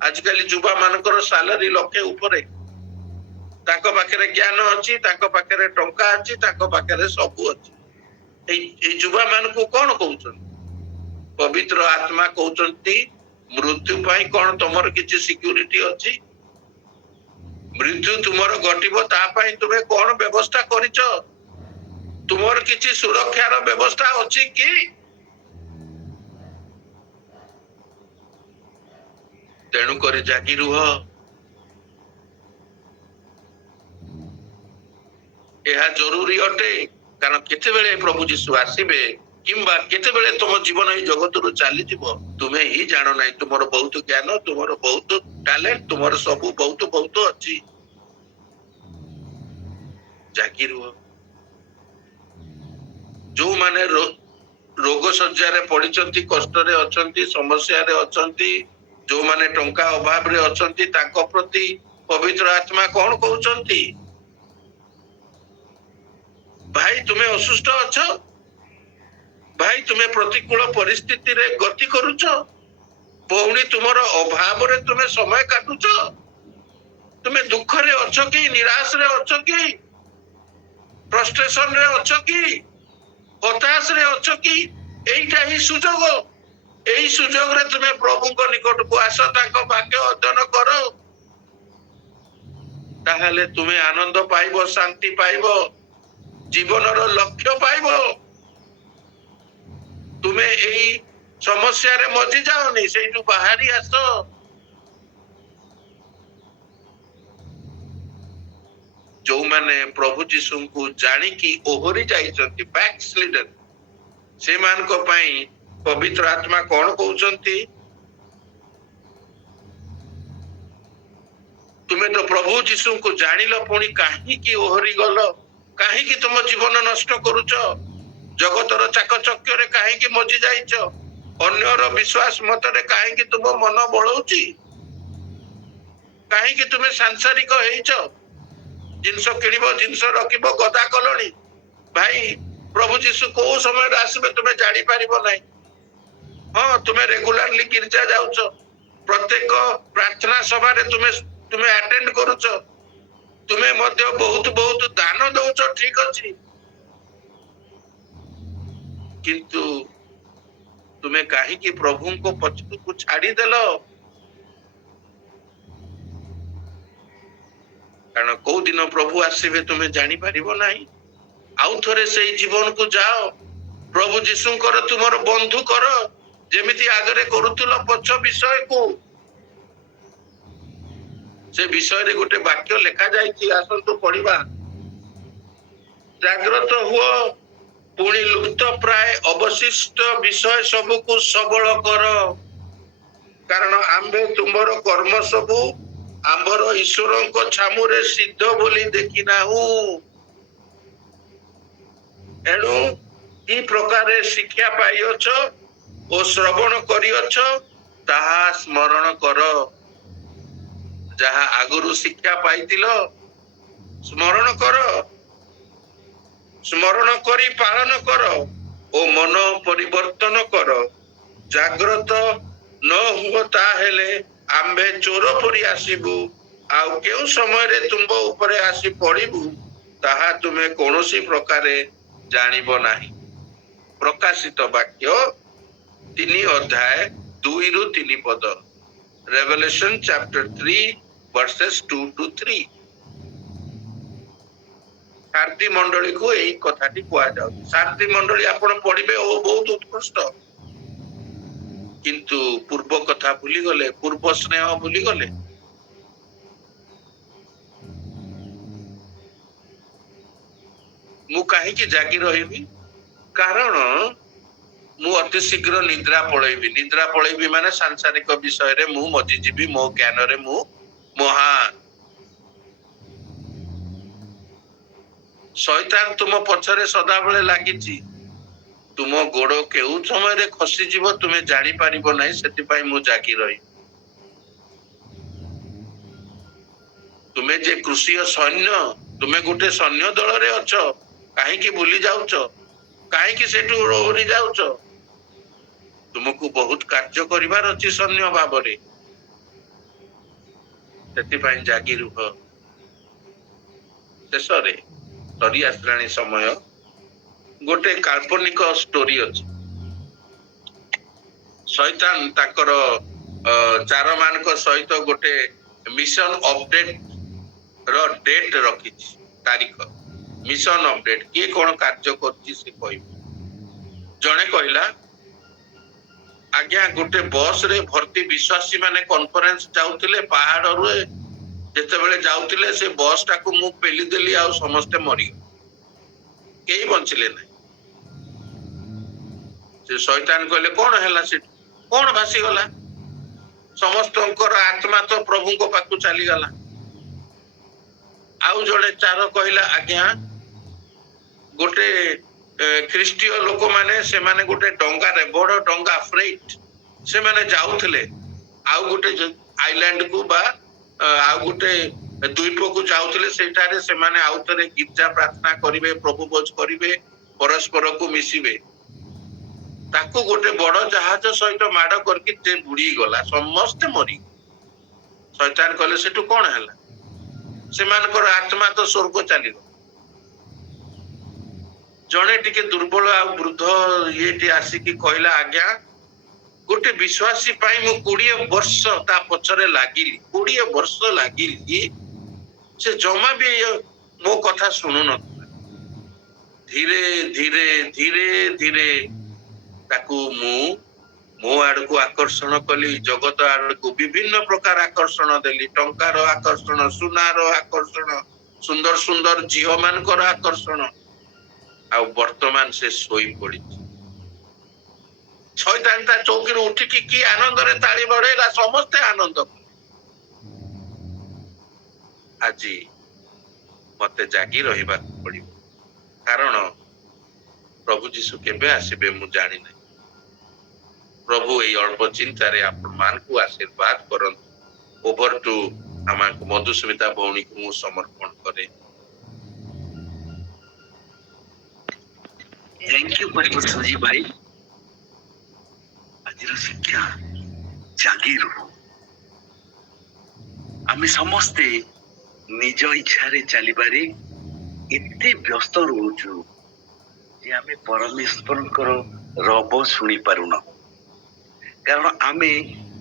ଆଜିକାଲି ଯୁବା ମାନଙ୍କର ସାଲାରୀ ଲକ୍ଷେ ଉପରେ। ତାଙ୍କ ପାଖରେ ଜ୍ଞାନ ଅଛି, ତାଙ୍କ ପାଖରେ ଟଙ୍କା ଅଛି, ତାଙ୍କ ପାଖରେ ସବୁ ଅଛି। ଏଇ ଯୁବା ମାନଙ୍କୁ କଣ କହୁଛନ୍ତି? ପବିତ୍ର ଆତ୍ମା କହୁଛନ୍ତି, ମୃତ୍ୟୁ ପାଇଁ କଣ ତମର କିଛି ସିକ୍ୟୁରିଟି ଅଛି? ମୃତ୍ୟୁ ତୁମର ଘଟିବ, ତା ପାଇଁ ତୁମେ କଣ ବ୍ୟବସ୍ଥା କରିଛ? ତୁମର କିଛି ସୁରକ୍ଷାର ବ୍ୟବସ୍ଥା ଅଛି କି? ତେଣୁ କରି ଜାଗି ରୁହ। ଏହା ଜରୁରୀ ଅଟେ, କାରଣ କେତେବେଳେ ପ୍ରଭୁ ଯୀଶୁ ଆସିବେ କିମ୍ବା କେତେବେଳେ ତୁମ ଜୀବନ ଏଇ ଜଗତରୁ ଚାଲିଯିବ ତୁମେ ହିଁ ଜାଣ ନାହିଁ। ତୁମର ବହୁତ ଜ୍ଞାନ, ତୁମର ବହୁତ ଟ୍ୟାଲେଣ୍ଟ, ତୁମର ସବୁ ବହୁତ ଅଛି। ଜାଗି ରୁହ। ଯୋଉମାନେ ରୋଗ ଶଯ୍ୟାରେ ପଡିଛନ୍ତି, କଷ୍ଟରେ ଅଛନ୍ତି, ସମସ୍ୟାରେ ଅଛନ୍ତି, ଯୋଉମାନେ ଟଙ୍କା ଅଭାବରେ ଅଛନ୍ତି, ତାଙ୍କ ପ୍ରତି ପବିତ୍ର ଆତ୍ମା କଣ କହୁଛନ୍ତି? ଭାଇ ତୁମେ ଅସୁସ୍ଥ ଅଛ, ଭାଇ ତୁମେ ପ୍ରତିକୂଳ ପରିସ୍ଥିତିରେ ଗତି କରୁଛ, ଭଉଣୀ ତୁମର ଅଭାବରେ ତୁମେ ସମୟ କାଟୁଛ, ତୁମେ ଦୁଃଖରେ ଅଛ କି, ନିରାଶରେ ଅଛ କି, ଫ୍ରଷ୍ଟ୍ରେସନରେ ଅଛ କି, ହତାଶରେ ଅଛ କି? ଏଇଟା ହିଁ ସୁଯୋଗ। ଏଇ ସୁଯୋଗରେ ତୁମେ ପ୍ରଭୁଙ୍କ ନିକଟକୁ ଆସ, ତାଙ୍କ ବାକ୍ୟ ଅଧ୍ୟୟନ କର। ତାହେଲେ ତୁମେ ଆନନ୍ଦ ପାଇବ, ଶାନ୍ତି ପାଇବ, ଜୀବନର ଲକ୍ଷ୍ୟ ପାଇବ। ତୁମେ ଏଇ ସମସ୍ୟାରେ ମଜି ଯାଅନି, ସେଇଠୁ ବାହାରି ଆସ। ଯୋଉମାନେ ପ୍ରଭୁ ଯୀଶୁଙ୍କୁ ଜାଣିକି ଓହରି ଯାଇଛନ୍ତି, ବ୍ୟାକସ୍ଲିଡର, ସେମାନଙ୍କ ପାଇଁ ପବିତ୍ର ଆତ୍ମା କଣ କହୁଛନ୍ତି? ତୁମେ ତ ପ୍ରଭୁ ଯୀଶୁଙ୍କୁ ଜାଣିଲ, ପୁଣି କାହିଁକି ଓହରି ଗଲ? କାହିଁକି ତୁମ ଜୀବନ ନଷ୍ଟ କରୁଛ? ଜଗତର ଚାକଚକ୍ୟରେ କାହିଁକି ମଜି ଯାଇଛ? ଅନ୍ୟର ବିଶ୍ୱାସ ମତରେ କାହିଁକି ତୁମ ମନ ବଳଉଛି? କାହିଁକି ତୁମେ ସାଂସାରିକ ହେଇଛ? ଜିନିଷ କିଣିବ, ଜିନିଷ ରଖିବ, ଗଦା କଲଣି। ଭାଇ, ପ୍ରଭୁ ଯୀଶୁ କୋଉ ସମୟରେ ଆସିବେ ତୁମେ ଜାଣିପାରିବ ନାହିଁ। ହଁ, ତୁମେ ରେଗୁଲାରଲି ଗିର୍ଜା ଯାଉଛ, ପ୍ରତ୍ୟେକ ପ୍ରାର୍ଥନା ସଭାରେ ତୁମେ ଆଟେଣ୍ଡ କରୁଛ, ତୁମେ ମଧ୍ୟ ବହୁତ ଦାନ ଦଉଛ, ଠିକ ଅଛି, କିନ୍ତୁ ତୁମେ କାହିଁକି ପ୍ରଭୁଙ୍କ ପଛକୁ ଛାଡ଼ିଦେଲ? କାରଣ କୋଉ ଦିନ ପ୍ରଭୁ ଆସିବେ ତୁମେ ଜାଣିପାରିବ ନାହିଁ। ଆଉ ଥରେ ସେଇ ଜୀବନକୁ ଯାଅ, ପ୍ରଭୁ ଯୀଶୁଙ୍କର ତୁମର ବନ୍ଧୁ କର, ଯେମିତି ଆଗରେ କରୁଥିଲ ପଛ ବିଷୟକୁ। ସେ ବିଷୟରେ ଗୋଟେ ବାକ୍ୟ ଲେଖା ଯାଇଛି, ଆସନ୍ତୁ ପଢିବା। ଜାଗ୍ରତ ହୁଅ, ପୁଣି ଲୁପ୍ତ ପ୍ରାୟ ଅବଶିଷ୍ଟ ବିଷୟ ସବୁକୁ ସବଳ କର, କାରଣ ଆମ୍ଭେ ତୁମର କର୍ମ ସବୁ ଆମ୍ଭର ଈଶ୍ୱରଙ୍କ ଛାମୁରେ ସିଦ୍ଧ ବୋଲି ଦେଖିନାହୁଁ। ଏଣୁ କି ପ୍ରକାରେ ଶିକ୍ଷା ପାଇଅଛ ଓ ଶ୍ରବଣ କରିଅଛ ତାହା ସ୍ମରଣ କର। ଯାହା ଆଗରୁ ଶିକ୍ଷା ପାଇଥିଲ ସ୍ମରଣ କର, ସ୍ମରଣ କରି ପାଳନ କର ଓ ମନ ପରିବର୍ତ୍ତନ କର। ଜାଗ୍ରତ ନ ହୁଅ, ତାହେଲେ ଆମ୍ଭେ ଚୋର ପରି ଆସିବୁ, ଆଉ କେଉଁ ସମୟରେ ତୁମ୍ଭ ଉପରେ ଆସି ପଡ଼ିବୁ ତାହା ତୁମେ କୌଣସି ପ୍ରକାରେ ଜାଣିବ ନାହିଁ। ପ୍ରକାଶିତ ବାକ୍ୟ 3:2-3 Revelation chapter 3 verses 2-3। ଶାନ୍ତି ମଣ୍ଡଳୀକୁ ଏଇ କଥାଟି କୁହାଯାଉଛି। ଶାନ୍ତି ମଣ୍ଡଳୀ ଆପଣ ପଢିବେ ଓ ବହୁତ ଉତ୍କୃଷ୍ଟ, କିନ୍ତୁ ପୂର୍ବ କଥା ଭୁଲିଗଲେ, ପୂର୍ବ ସ୍ନେହ ଭୁଲିଗଲେ। ମୁଁ କାହିଁକି ଜାଗି ରହିବି? କାରଣ ମୁଁ ଅତି ଶୀଘ୍ର ନିଦ୍ରା ପଳେଇବି। ନିଦ୍ରା ପଳେଇବି ମାନେ ସାଂସାରିକ ବିଷୟରେ ମୁଁ ମଜିଯିବି, ମୋ ଜ୍ଞାନରେ ମୁଁ ମହାନ। ଶୈତାନ ତୁମ ପଛରେ ସଦାବେଳେ ଲାଗିଛି। ତୁମ ଗୋଡ କେଉଁ ସମୟରେ ଖସିଯିବ ତୁମେ ଜାଣିପାରିବ ନାହିଁ, ସେଥିପାଇଁ ମୁଁ ଜାଗି ରହିବି। ତୁମେ ଯେ କୃଷିୟ ସୈନ୍ୟ, ତୁମେ ଗୋଟେ ସୈନ୍ୟ ଦଳରେ ଅଛ, କାହିଁକି ଭୁଲି ଯାଉଛ? କାହିଁକି ସେଠୁ ଓହରି ଯାଉଛ? ତୁମକୁ ବହୁତ କାର୍ଯ୍ୟ କରିବାର ଅଛି ସୈନ୍ୟ ଭାବରେ, ସେଥିପାଇଁ ଜାଗି ରୁହ। ଶେଷରେ ସରି ଆସିଲାଣି ସମୟ। ଗୋଟେ କାଳ୍ପନିକ ଷ୍ଟୋରି ଅଛି। ଶୈତାନ ତାଙ୍କର ଚାର ମାନଙ୍କ ସହିତ ଗୋଟେ ମିଶନ ଅପଡେଟ ର ଡେଟ ରଖିଛି, ତାରିଖ। ମିଶନ ଅପଡେଟ, କିଏ କଣ କାର୍ଯ୍ୟ କରୁଛି ସେ କହିବ। ଜଣେ କହିଲା, ଆଜ୍ଞା ଗୋଟେ ବସ ରେ ଭର୍ତ୍ତି ବିଶ୍ୱାସୀ ମାନେ କନଫରେନ୍ସ ଯାଉଥିଲେ, ପାହାଡରୁ ଯେତେବେଳେ ଯାଉଥିଲେ ସେ ବସ ଟାକୁ ମୁଁ ପେଲି ଦେଲି, ଆଉ ସମସ୍ତେ ମରିଗଲେ, କେହି ବଞ୍ଚିଲେ ନାହିଁ। ସେ ଶୈତାନ କହିଲେ, କଣ ହେଲା ସେଠି, କଣ ଭାସିଗଲା? ସମସ୍ତଙ୍କର ଆତ୍ମା ତ ପ୍ରଭୁଙ୍କ ପାଖକୁ ଚାଲିଗଲା। ଆଉ ଜଣେ ଚାର କହିଲା, ଆଜ୍ଞା ଗୋଟେ ଖ୍ରୀଷ୍ଟୀୟ ଲୋକମାନେ, ସେମାନେ ଗୋଟେ ଡଙ୍ଗାରେ, ବଡ ଡଙ୍ଗା ଫ୍ରେଟ୍, ସେମାନେ ଯାଉଥିଲେ ଆଉ ଗୋଟେ ଆଇଲ୍ୟାଣ୍ଡ କୁ ବା ଆଉ ଗୋଟେ ଦ୍ୱୀପକୁ ଯାଉଥିଲେ। ସେଇଠାରେ ସେମାନେ ଆଉ ଥରେ ଗୀର୍ଜା ପ୍ରାର୍ଥନା କରିବେ, ପ୍ରଭୁ ଭୋଜ କରିବେ, ପରସ୍ପରକୁ ମିଶିବେ। ତାକୁ ଗୋଟେ ବଡ ଜାହାଜ ସହିତ ମାଡ କରିକି ସେ ବୁଡିଗଲା, ସମସ୍ତେ ମରି। ଶୈତାନ କହିଲେ, ସେଠୁ କଣ ହେଲା? ସେମାନଙ୍କର ଆତ୍ମା ତ ସ୍ୱର୍ଗ ଚାଲିବ। ଜଣେ ଟିକେ ଦୁର୍ବଳ ଆଉ ବୃଦ୍ଧ ଇଏଟି ଆସିକି କହିଲା, ଆଜ୍ଞା ଗୋଟେ ବିଶ୍ୱାସୀ ପାଇଁ ମୁଁ 20 ବର୍ଷ ତା ପଛରେ ଲାଗିଲି, 20 ବର୍ଷ ଲାଗିଲି, ସେ ଜମା ବି ମୋ କଥା ଶୁଣୁନଥିଲା। ଧୀରେ ଧୀରେ ଧୀରେ ଧୀରେ ତାକୁ ମୁଁ ମୋ ଆଡକୁ ଆକର୍ଷଣ କଲି, ଜଗତ ଆଡକୁ ବିଭିନ୍ନ ପ୍ରକାର ଆକର୍ଷଣ ଦେଲି। ଟଙ୍କାର ଆକର୍ଷଣ, ସୁନାର ଆକର୍ଷଣ, ସୁନ୍ଦର ସୁନ୍ଦର ଝିଅ ମାନଙ୍କର ଆକର୍ଷଣ। ଆଉ ବର୍ତ୍ତମାନ ସେ ଶୋଇ ପଡିଛି। ଶୈତାନ ତା ଚୌକିରୁ ଉଠିକି କି ଆନନ୍ଦରେ ତାଳି ବଢେଇଲା, ସମସ୍ତେ ଆନନ୍ଦ କଲେ। ଆଜି ମତେ ଜାଗି ରହିବାକୁ ପଡିବ, କାରଣ ପ୍ରଭୁ ଯୀଶୁ କେବେ ଆସିବେ ମୁଁ ଜାଣିନାହିଁ। ପ୍ରଭୁ ଏଇ ଅଳ୍ପ ଚିନ୍ତାରେ ଆପଣ ମାନଙ୍କୁ ଆଶୀର୍ବାଦ କରନ୍ତୁ। ଓଭର ଟୁ ଆମକୁ ମଧୁସ୍ମିତା ଭଉଣୀକୁ ମୁଁ ସମର୍ପଣ କରେ। थैंक यू परिवर्तन जी भाई। आज शिक्षा जागी रुह। आम समस्ते निज इच्छा चलबारे एते व्यस्त रोचु जे आम परमेश्वर रब शुणी पारुना। କାରଣ ଆମେ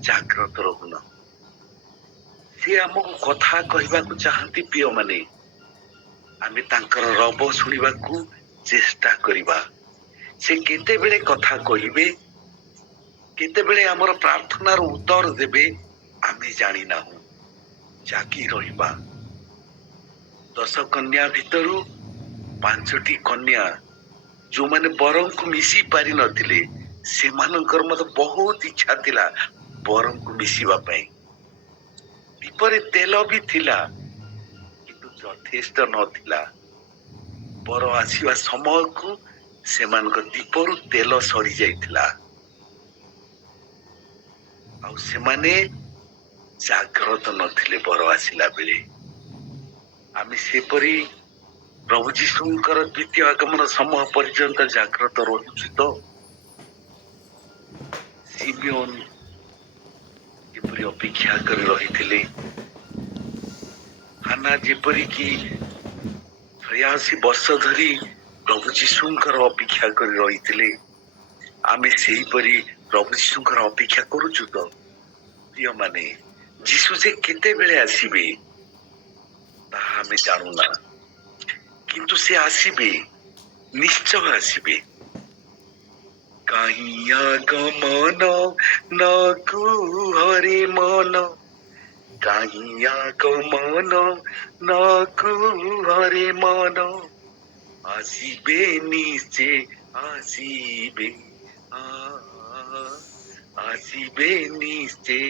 ଜାଗ୍ରତ ରହୁନ। ସେ ଆମକୁ କଥା କହିବାକୁ ଚାହାନ୍ତି ପ୍ରିୟମାନେ, ଆମେ ତାଙ୍କର ରବ ଶୁଣିବାକୁ ଚେଷ୍ଟା କରିବା। ସେ କେତେବେଳେ କଥା କହିବେ, କେତେବେଳେ ଆମର ପ୍ରାର୍ଥନାର ଉତ୍ତର ଦେବେ ଆମେ ଜାଣିନାହୁଁ। ଜାଗି ରହିବା। 10 କନ୍ୟା ଭିତରୁ 5ଟି କନ୍ୟା ଯୋଉମାନେ ବରଙ୍କୁ ମିଶି ପାରିନଥିଲେ, ସେମାନଙ୍କର ମତେ ବହୁତ ଇଚ୍ଛା ଥିଲା ବରଙ୍କୁ ମିଶିବା ପାଇଁ। ଦୀପରେ ତେଲ ବି ଥିଲା, କିନ୍ତୁ ଯଥେଷ୍ଟ ନଥିଲା। ବର ଆସିବା ସମୟକୁ ସେମାନଙ୍କ ଦୀପରୁ ତେଲ ସରି ଯାଇଥିଲା। ଆଉ ସେମାନେ ଜାଗ୍ରତ ନଥିଲେ ବର ଆସିଲା ବେଳେ। ଆମେ ସେପରି ପ୍ରଭୁ ଯୀଶୁଙ୍କର ଦ୍ୱିତୀୟ ଆଗମନ ସମୟ ପର୍ଯ୍ୟନ୍ତ ଜାଗ୍ରତ ରହୁଛୁ ତ? ସିମିଓନ ଯେପରି ଅପେକ୍ଷା କରି ରହିଥିଲେ, ହାନା ଯେପରିକି 83 ବର୍ଷ ଧରି ପ୍ରଭୁ ଯୀଶୁଙ୍କର ଅପେକ୍ଷା କରି ରହିଥିଲେ, ଆମେ ସେହିପରି ପ୍ରଭୁ ଯୀଶୁଙ୍କର ଅପେକ୍ଷା କରୁଛୁ ତ? ପ୍ରିୟମାନେ, ଯୀଶୁ ଯେ କେତେବେଳେ ଆସିବେ ତାହା ଆମେ ଜାଣୁନା, କିନ୍ତୁ ସେ ଆସିବେ, ନିଶ୍ଚୟ ଆସିବେ। କାହିଁ ଆଗମନ ନ କୁହରେ ମନ, କାହିଁ ଆଗମନ ନ କୁହରେ ମନ, ଆସିବେ ନିଶ୍ଚେ ଆସିବେ, ଆସିବେ ନିଶ୍ଚେ